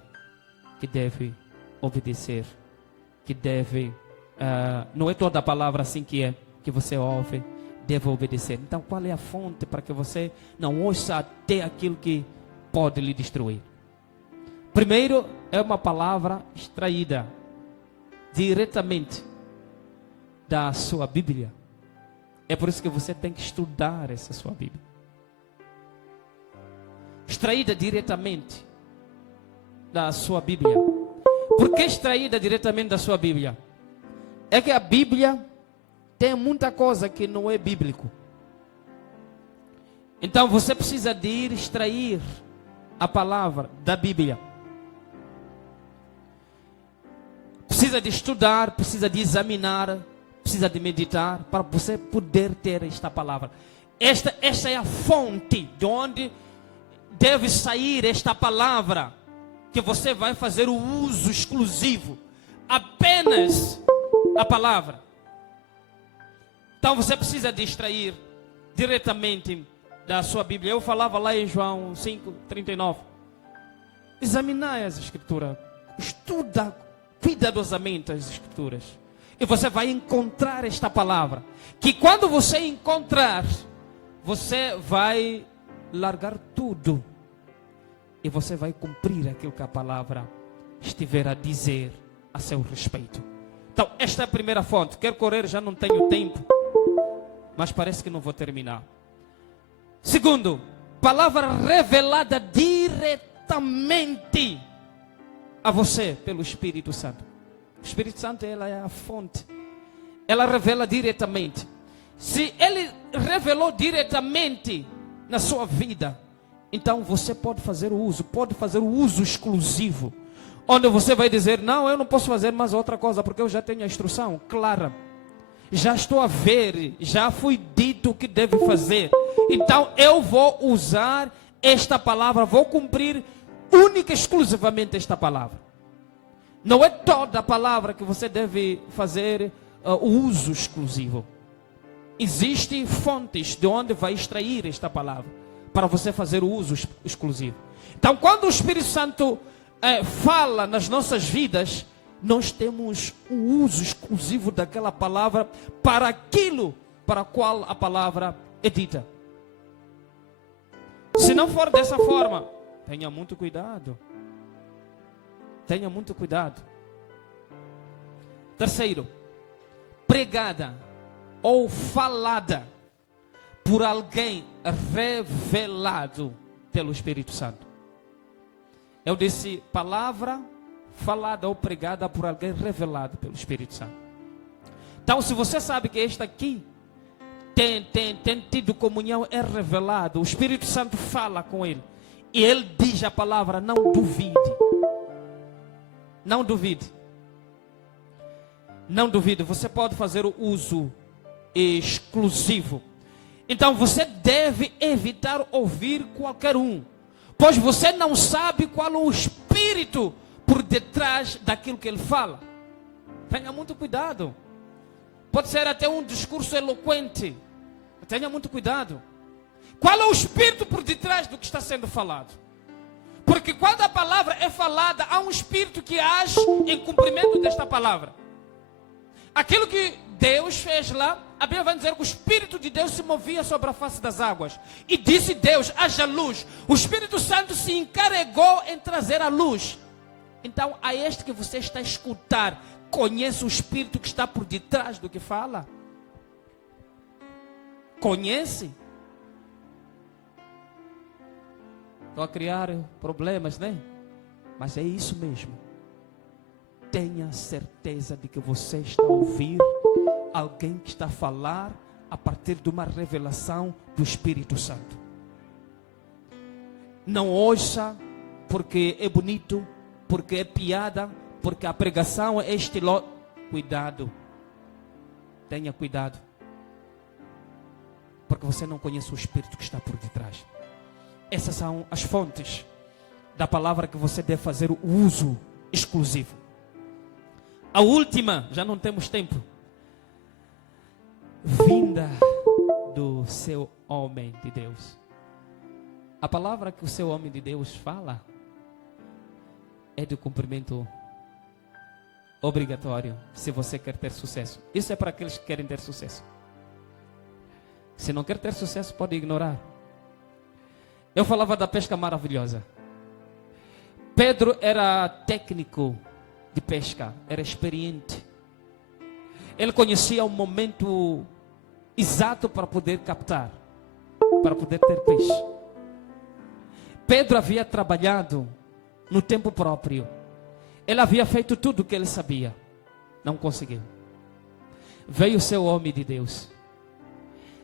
que deve obedecer, que deve, não é toda a palavra assim que você ouve, deve obedecer. Então qual é a fonte para que você não ouça até aquilo que pode lhe destruir? Primeiro, é uma palavra extraída diretamente da sua Bíblia. É por isso que você tem que estudar essa sua Bíblia. Extraída diretamente da sua Bíblia. Por que extraída diretamente da sua Bíblia? É que a Bíblia tem muita coisa que não é bíblico. Então você precisa de ir extrair a palavra da Bíblia. Precisa de estudar, precisa de examinar, precisa de meditar para você poder ter esta palavra. Esta é a fonte de onde deve sair esta palavra que você vai fazer o uso exclusivo. Apenas a palavra. Então você precisa de extrair diretamente da sua Bíblia. Eu falava lá em João 5:39. Examinai as Escrituras. Estuda cuidadosamente as Escrituras. E você vai encontrar esta palavra. Que quando você encontrar, você vai largar tudo. E você vai cumprir aquilo que a palavra estiver a dizer a seu respeito. Então, esta é a primeira fonte. Quero correr, já não tenho tempo. Mas parece que não vou terminar. Segundo, palavra revelada diretamente a você pelo Espírito Santo. O Espírito Santo, ela é a fonte. Ela revela diretamente. Se ele revelou diretamente na sua vida, então você pode fazer o uso exclusivo. Onde você vai dizer, não, eu não posso fazer mais outra coisa, porque eu já tenho a instrução clara. Já estou a ver, já fui dito o que deve fazer. Então eu vou usar esta palavra, vou cumprir única e exclusivamente esta palavra. Não é toda a palavra que você deve fazer o uso exclusivo. Existem fontes de onde vai extrair esta palavra para você fazer o uso exclusivo. Então, quando o Espírito Santo fala nas nossas vidas, nós temos o uso exclusivo daquela palavra para aquilo para o qual a palavra é dita. Se não for dessa forma, tenha muito cuidado. Tenha muito cuidado. Terceiro, pregada ou falada por alguém revelado pelo Espírito Santo. Eu disse palavra falada ou pregada por alguém revelado pelo Espírito Santo. Então, se você sabe que este aqui tem tido comunhão, é revelado, o Espírito Santo fala com ele, e ele diz a palavra, não duvide. Não duvide. Não duvide, você pode fazer o uso exclusivo. Então você deve evitar ouvir qualquer um, pois você não sabe qual é o espírito por detrás daquilo que ele fala. Tenha muito cuidado. Pode ser até um discurso eloquente. Tenha muito cuidado. Qual é o espírito por detrás do que está sendo falado? Porque quando a palavra é falada, há um espírito que age em cumprimento desta palavra. Aquilo que Deus fez lá, a Bíblia vai dizer que o Espírito de Deus se movia sobre a face das águas. E disse Deus, haja luz. O Espírito Santo se encarregou em trazer a luz. Então, a este que você está a escutar, conhece o Espírito que está por detrás do que fala? Conhece? Estou a criar problemas, né? Mas é isso mesmo. Tenha certeza de que você está a ouvir alguém que está a falar a partir de uma revelação do Espírito Santo. Não ouça porque é bonito, porque é piada, porque a pregação é estilosa. Cuidado. Tenha cuidado. Porque você não conhece o Espírito que está por detrás. Essas são as fontes da palavra que você deve fazer o uso exclusivo. A última, já não temos tempo. Vinda do seu homem de Deus. A palavra que o seu homem de Deus fala é de cumprimento obrigatório, se você quer ter sucesso. Isso é para aqueles que querem ter sucesso. Se não quer ter sucesso, pode ignorar. Eu falava da pesca maravilhosa. Pedro era técnico de pesca, era experiente. Ele conhecia o momento exato para poder captar, para poder ter peixe. Pedro havia trabalhado no tempo próprio. Ele havia feito tudo o que ele sabia. Não conseguiu. Veio o seu homem de Deus.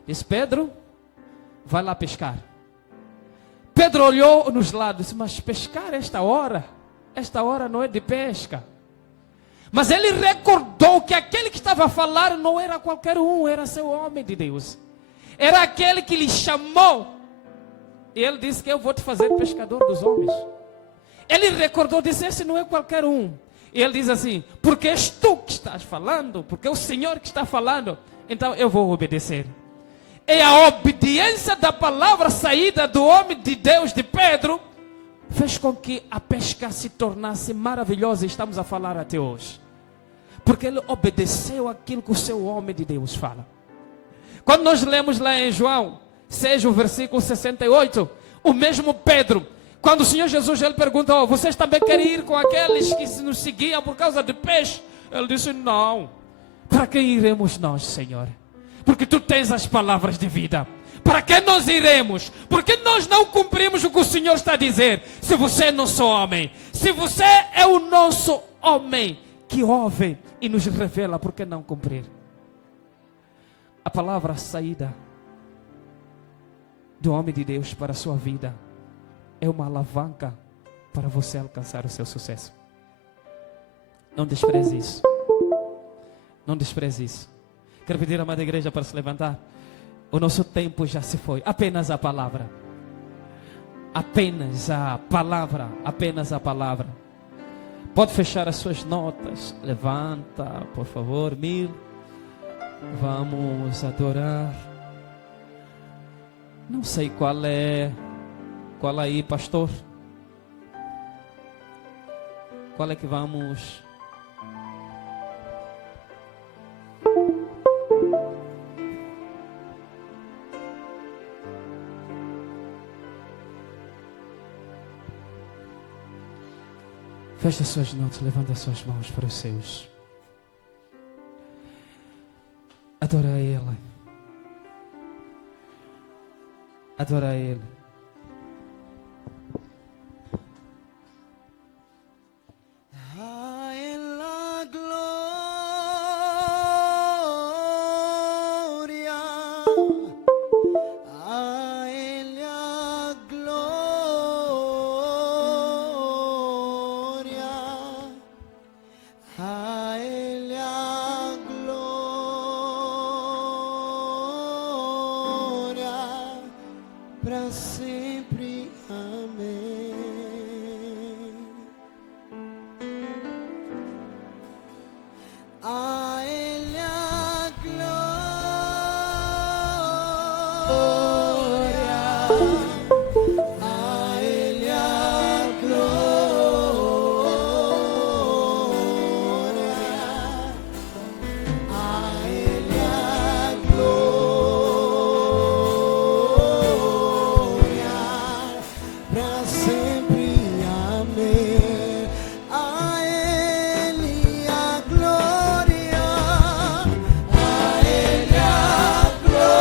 Disse: Pedro, vai lá pescar. Pedro olhou nos lados e disse: mas pescar esta hora? Esta hora não é de pesca. Mas ele recordou que aquele que estava a falar não era qualquer um, era seu homem de Deus. Era aquele que lhe chamou. E ele disse que eu vou te fazer pescador dos homens. Ele recordou, disse: esse não é qualquer um. E ele diz assim: porque és tu que estás falando, porque é o Senhor que está falando, então eu vou obedecer. E a obediência da palavra saída do homem de Deus, de Pedro, fez com que a pesca se tornasse maravilhosa. E estamos a falar até hoje. Porque ele obedeceu aquilo que o seu homem de Deus fala. Quando nós lemos lá em João 6, o versículo 68, o mesmo Pedro, quando o Senhor Jesus ele perguntou: vocês também querem ir com aqueles que nos seguiam por causa de peixe? Ele disse: não. Para quem iremos nós, Senhor? Porque tu tens as palavras de vida. Para que nós iremos? Porque nós não cumprimos o que o Senhor está a dizer. Se você é nosso homem, se você é o nosso homem que ouve e nos revela, por que não cumprir? A palavra saída do homem de Deus para a sua vida é uma alavanca para você alcançar o seu sucesso. Não despreze isso. Não despreze isso. Quero pedir à amada igreja para se levantar. O nosso tempo já se foi. Apenas a palavra. Apenas a palavra. Apenas a palavra. Pode fechar as suas notas. Levanta, por favor, Mil. Vamos adorar. Não sei qual é. Qual aí, pastor? Qual é que vamos? Feche as suas notas, levanta as suas mãos para os seus. Adora a Ele. Adora a Ele. Para sempre, amém. A Ele a glória, a Ele a glória, a Ele a glória. Para sempre, amém. A Ele a glória, a Ele a glória,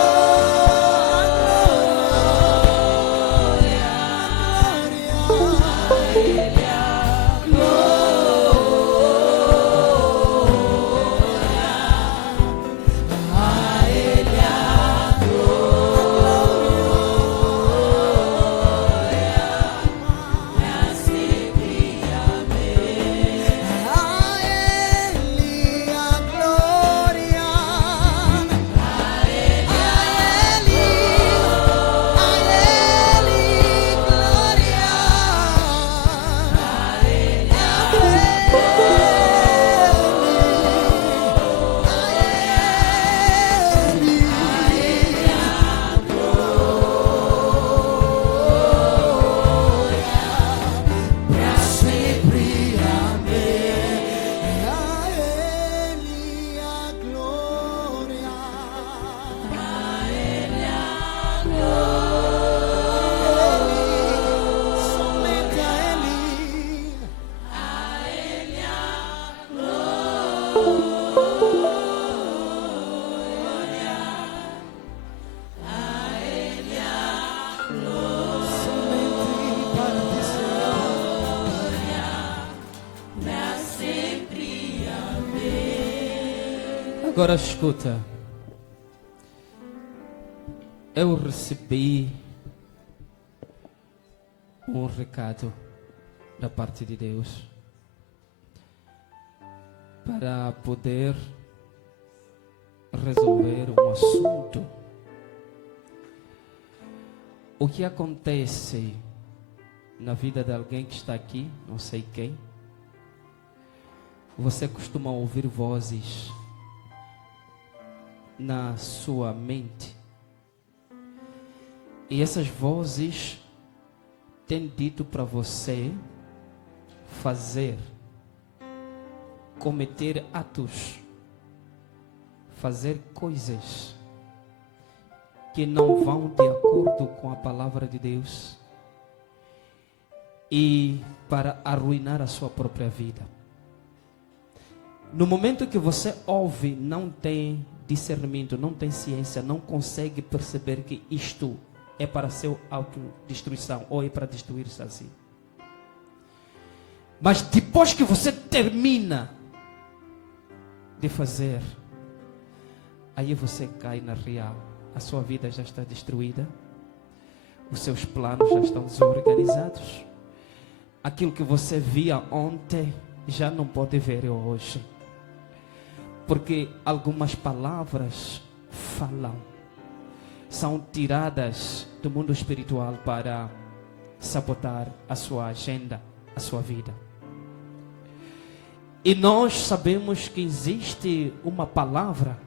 Agora escuta. Eu recebi um recado da parte de Deus para poder resolver um assunto. O que acontece na vida de alguém que está aqui, não sei quem, você costuma ouvir vozes na sua mente. E essas vozes têm dito para você fazer, cometer atos, fazer coisas que não vão de acordo com a palavra de Deus e para arruinar a sua própria vida. No momento que você ouve, não tem discernimento, não tem ciência, não consegue perceber que isto é para sua autodestruição ou é para destruir-se assim. Mas depois que você termina de fazer, aí você cai na real. A sua vida já está destruída, os seus planos já estão desorganizados. Aquilo que você via ontem já não pode ver hoje, porque algumas palavras falam, são tiradas do mundo espiritual para sabotar a sua agenda, a sua vida. E nós sabemos que existe uma palavra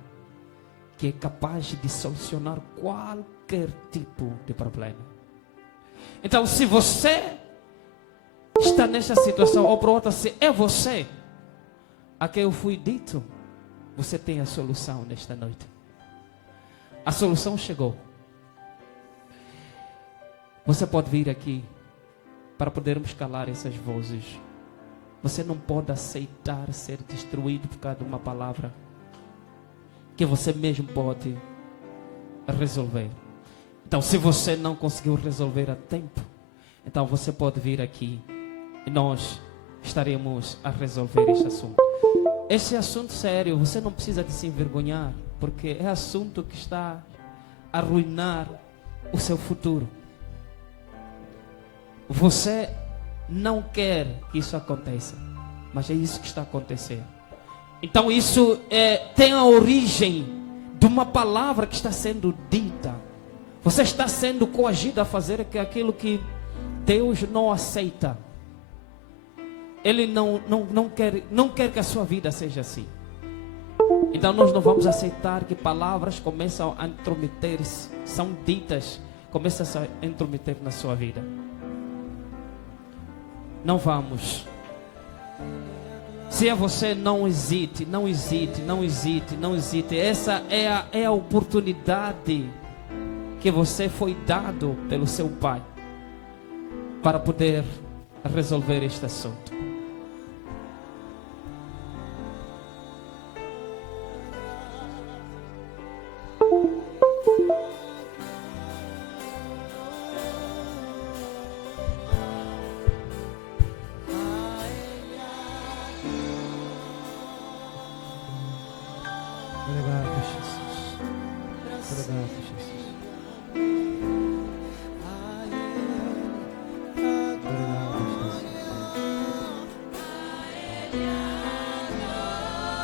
que é capaz de solucionar qualquer tipo de problema. Então, se você está nessa situação, ou para outra, se é você a quem eu fui dito, você tem a solução nesta noite. A solução chegou. Você pode vir aqui para podermos calar essas vozes. Você não pode aceitar ser destruído por causa de uma palavra que você mesmo pode resolver. Então, se você não conseguiu resolver a tempo, então você pode vir aqui e nós estaremos a resolver este assunto. Este assunto sério, você não precisa de se envergonhar, porque é assunto que está a arruinar o seu futuro. Você não quer que isso aconteça, mas é isso que está acontecendo. Então isso tem a origem de uma palavra que está sendo dita. Você está sendo coagido a fazer aquilo que Deus não aceita. Ele não quer que a sua vida seja assim. Então nós não vamos aceitar que palavras começam a intrometer-se, são ditas, começam a intrometer na sua vida. Não vamos. Se é você, não hesite, não hesite, não hesite, não hesite. Essa é a oportunidade que você foi dado pelo seu pai para poder resolver este assunto.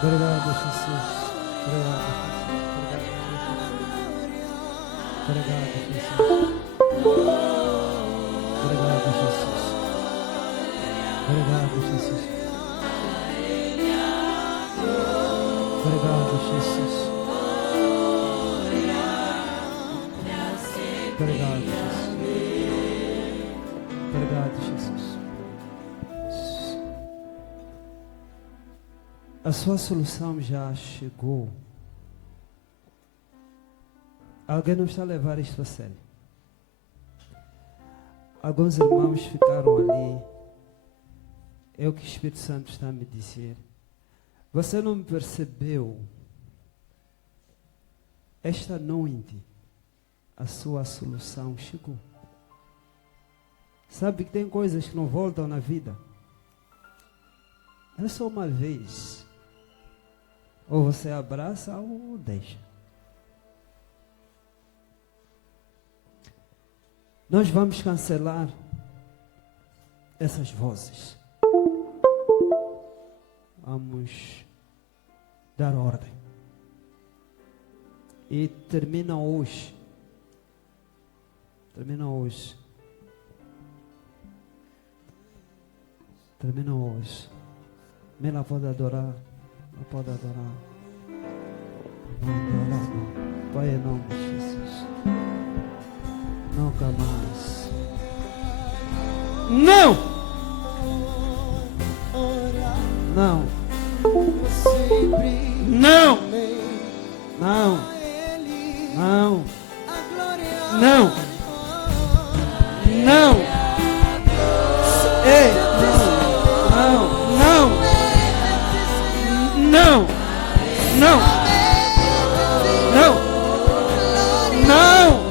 Obrigado, Jesus. Obrigado, Jesus. Obrigado, Jesus. Obrigado, Jesus. Obrigado, Jesus. Obrigado, Jesus. Obrigado, Jesus. A sua solução já chegou. Alguém não está a levar isto a sério. Alguns irmãos ficaram ali. É o que o Espírito Santo está a me dizer. Você não percebeu? Esta noite, a sua solução chegou. Sabe que tem coisas que não voltam na vida. É só uma vez. Ou você abraça ou deixa. Nós vamos cancelar essas vozes. Vamos dar ordem. E termina hoje. Termina hoje. Termina hoje. Ela pode adorar. Ela pode adorar. Pai, em nome de Jesus. Nunca mais. Não! Não! Não! Não! Não! Não! Não! Ei! Não! Não! Não! Não! Não! Não!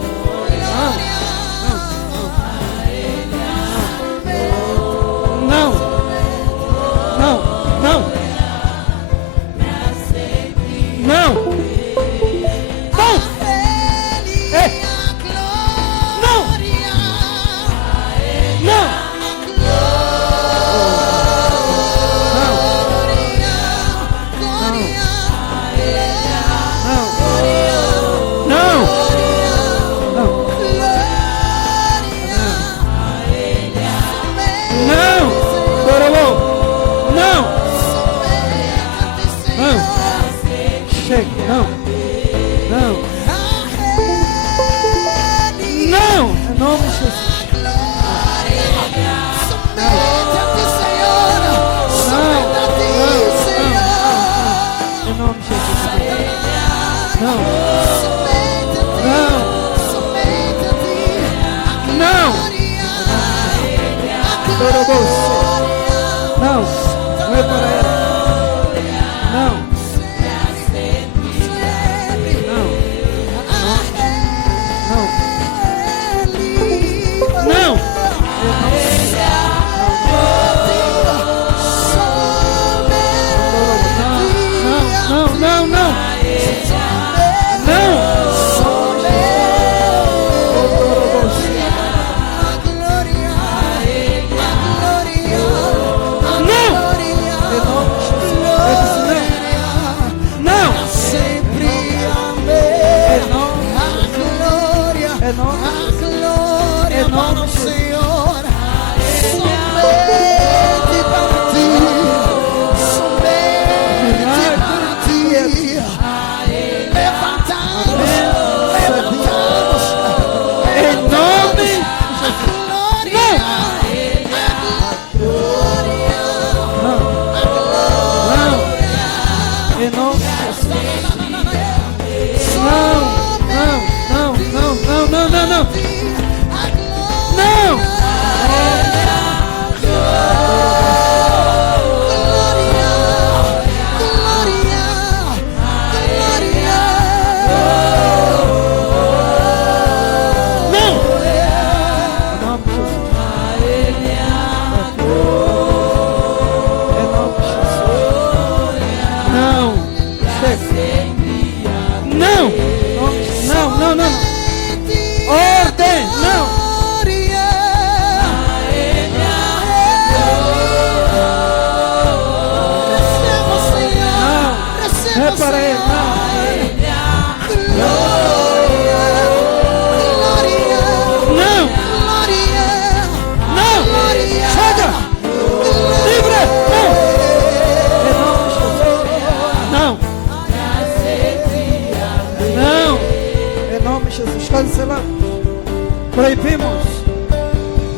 Proibimos.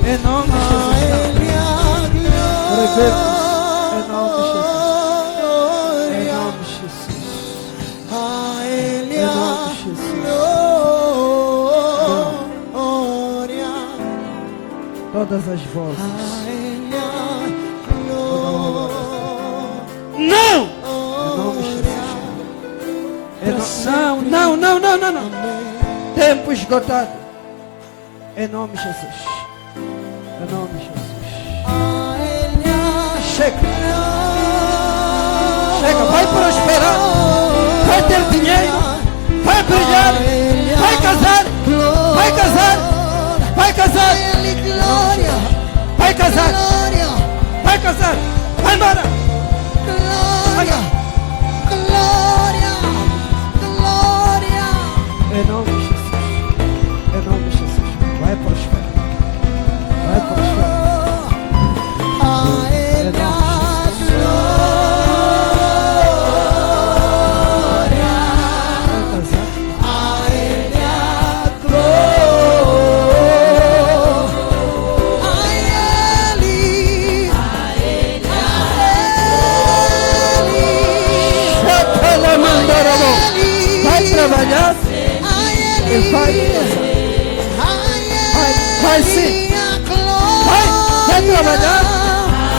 Em nome de Jesus. Proibimos. Em nome de Jesus. Em nome de Jesus. Todas as vozes. Não! Em nome de Jesus. Não. Tempo esgotado. Em nome de Jesus. Em nome de Jesus. Chega. Chega, vai prosperar. ter dinheiro, vai brilhar, vai casar, vai casar, vai casar, vai casar, vai casar, vai embora. Em nome de Jesus, em nome de Jesus, vai prosperar, vai prosperar. Trabalhar, ele vai sim, vai trabalhar,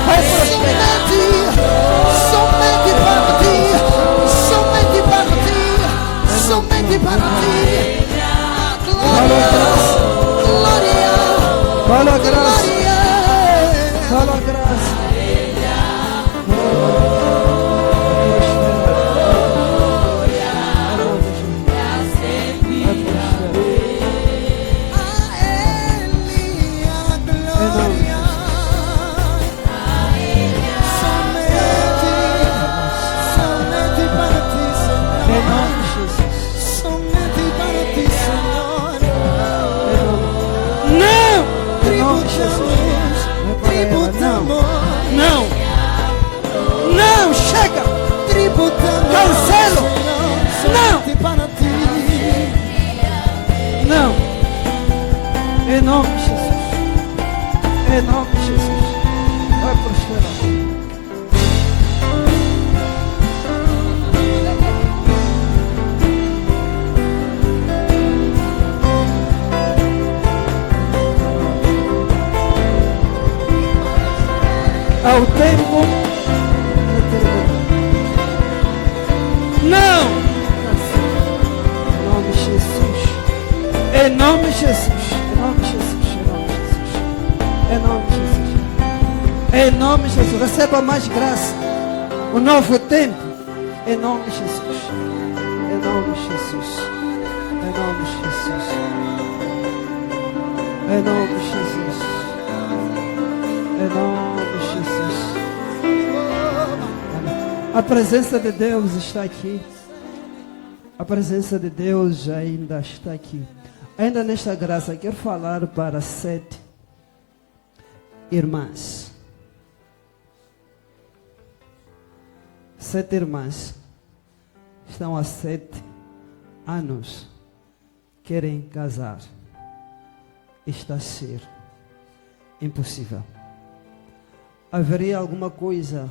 vai prosperar. Somente para ti, somente para ti, somente para ti. Glória, Fala a graça, fala a graça. Não, chega! Cancelo! Não! Em nome de Jesus! Em nome de Jesus! Vai prosperar! Ao tempo. Não! Em nome de Jesus. Em nome de Jesus. Em nome de Jesus. Em nome de Jesus. Em nome de Jesus. Receba mais graça. O novo tempo. Em nome de Jesus. Em nome de Jesus. Em nome de Jesus. Em nome de Jesus. Em nome de Jesus. A presença de Deus está aqui. A presença de Deus ainda está aqui. Ainda nesta graça, quero falar para 7 irmãs. 7 irmãs estão há 7 anos, querem casar. Está a ser impossível. Haveria alguma coisa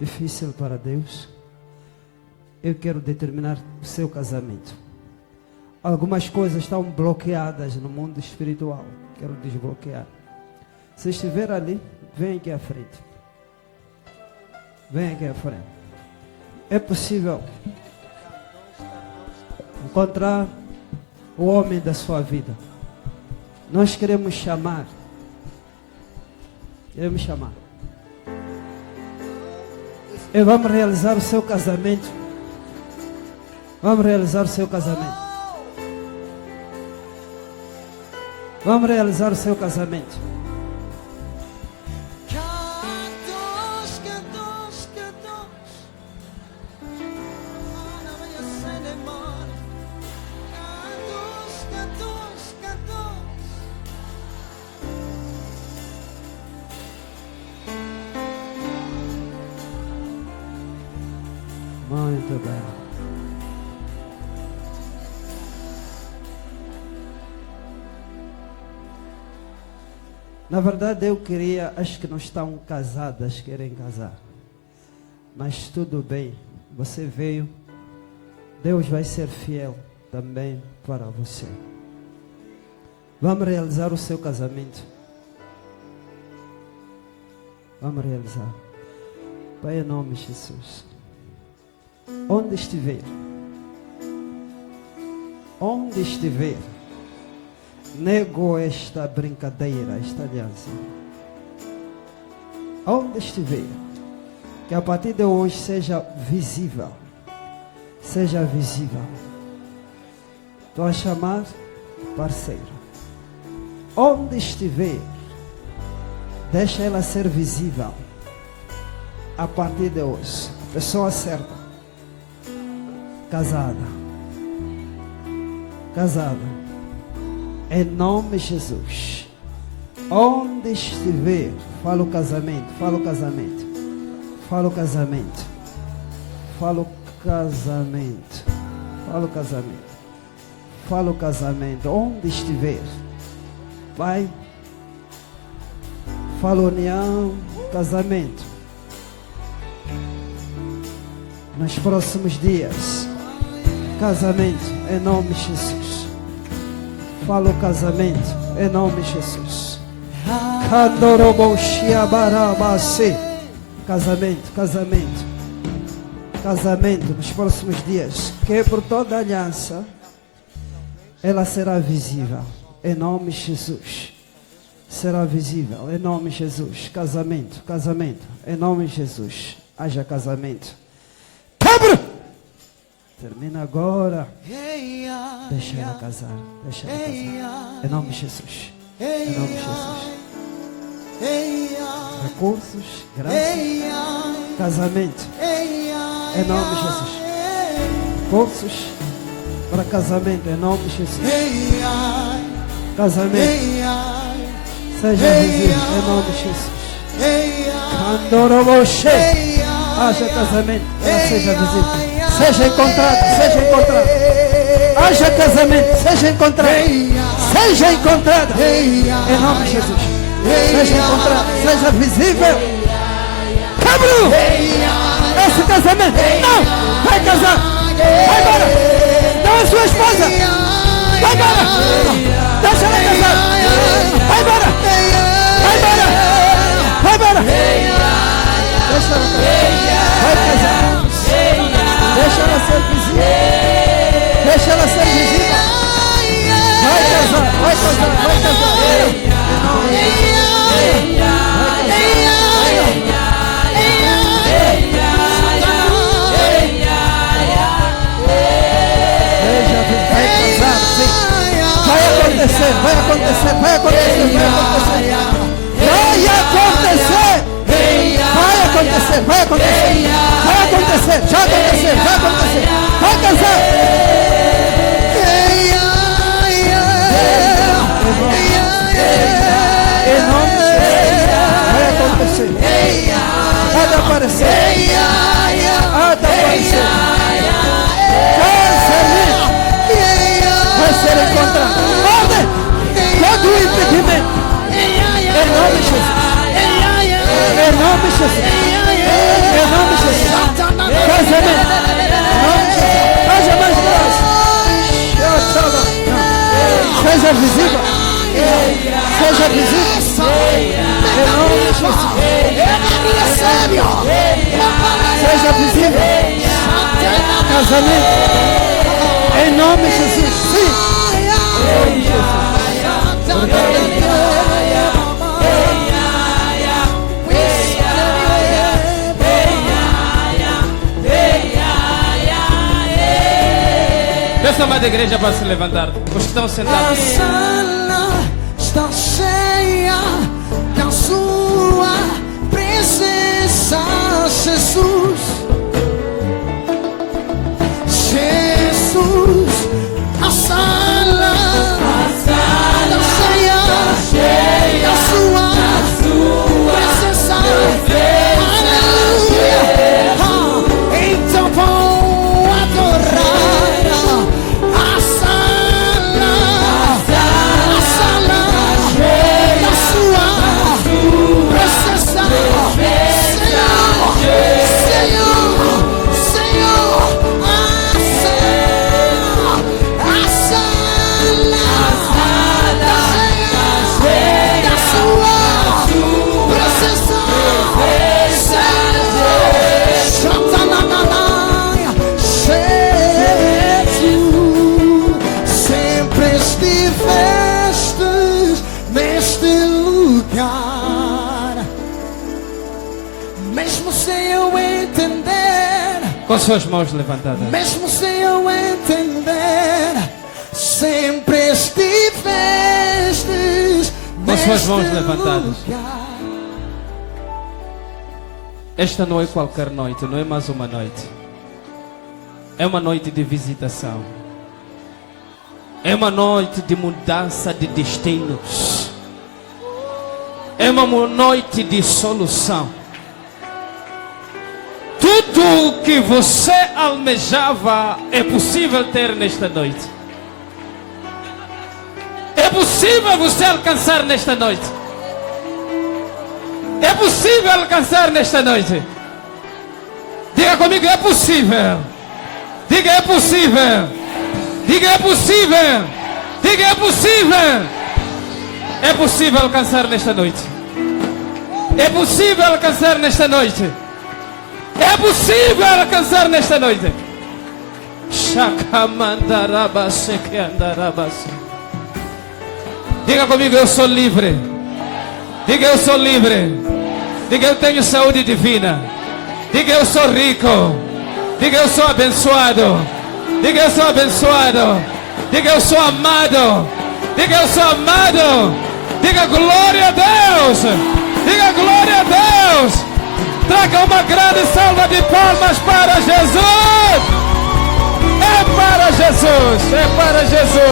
difícil para Deus? Eu quero determinar o seu casamento. Algumas coisas estão bloqueadas no mundo espiritual. Quero desbloquear. Se estiver ali, vem aqui à frente. Vem aqui à frente. É possível encontrar o homem da sua vida. Nós queremos chamar. Queremos chamar. E vamos realizar o seu casamento. Vamos realizar o seu casamento. Vamos realizar o seu casamento. Muito bem. Na verdade eu queria, acho que não estão casadas, querem casar. Mas tudo bem, você veio, Deus vai ser fiel também para você. Vamos realizar o seu casamento. Vamos realizar. Pai, em nome de Jesus. Onde estiver, nego esta brincadeira, esta aliança. Onde estiver, que a partir de hoje seja visível seja visível. Estou a chamar parceiro. Onde estiver, deixa ela ser visível. A partir de hoje, pessoa certa, casada, em nome de Jesus. Onde estiver, fala o casamento, fala o casamento, fala o casamento, fala o casamento, fala o casamento, fala o casamento. Onde estiver, vai, fala união, casamento. Nos próximos dias, casamento, em nome de Jesus. Fala o casamento, em nome de Jesus. Casamento, casamento, casamento nos próximos dias. Quebro toda aliança, ela será visível, em nome de Jesus. Será visível, em nome de Jesus. Casamento, casamento, em nome de Jesus. Haja casamento. Quebra! Termina agora. Deixa ela casar, deixa ela casar. Em nome de Jesus. Em nome de Jesus. Recursos, graças, casamento. Em nome de Jesus. Recursos para casamento. Em nome de Jesus. Casamento. Seja visível. Em nome de Jesus. Candoroboche. Haja casamento. Ela seja visível. Seja encontrada. Seja encontrada. Haja casamento. Seja encontrada. Seja encontrada. Em nome de Jesus. Seja encontrada. Seja visível. Cabro! Esse casamento. Não! Vai casar. Vai embora. Não é sua esposa. Vai embora. Deixa ela casar. Vai embora. Vai embora. Vai embora. Deixa ela casar. Vai casar. Deixa ela ser visível. Deixa ela ser visível. Vai casar. Vai casar. Vai casar. Vai acontecer, vai acontecer, vai acontecer, vai acontecer, vai acontecer, vai acontecer, vai acontecer, já aconteceu, vai acontecer, vai casar. Em nome de Jesus, vai acontecer, há de aparecer, há de aparecer, vai ser encontrado. Todo impedimento, em nome de Jesus, em nome de Jesus, em nome de Jesus, casamento, em nome de Jesus, haja mais graça, seja visível, seja visível, em nome de Jesus, seja visível, casamento, em nome de Jesus, sim, em nome de Jesus. Peço a amada igreja para se levantar. Os que estão sentados. A sala está cheia da sua presença, Jesus. Jesus, a sala está cheia da sua presença. Aleluia. Então vou adorar a sala da sua presença. Sempre estiveste neste lugar, mesmo sem eu entender, Com suas mãos levantadas. mesmo sem suas mãos levantadas. Esta não é qualquer noite, não é mais uma noite. É uma noite de visitação. É uma noite de mudança de destinos. É uma noite de solução. Tudo o que você almejava é possível ter nesta noite. É possível você alcançar nesta noite. É possível alcançar nesta noite. Diga comigo, é possível. Diga, é possível. Diga, é possível. Diga, é possível. É possível alcançar nesta noite. É possível alcançar nesta noite. É possível alcançar nesta noite. Diga comigo, eu sou livre. Diga, eu sou livre. Diga, eu tenho saúde divina. Diga, eu sou rico. Diga, eu sou abençoado. Diga, eu sou abençoado. Diga, eu sou amado. Diga, eu sou amado. Diga, glória a Deus. Diga, glória a Deus. Traga uma grande salva de palmas para Jesus. É para Jesus. É para Jesus.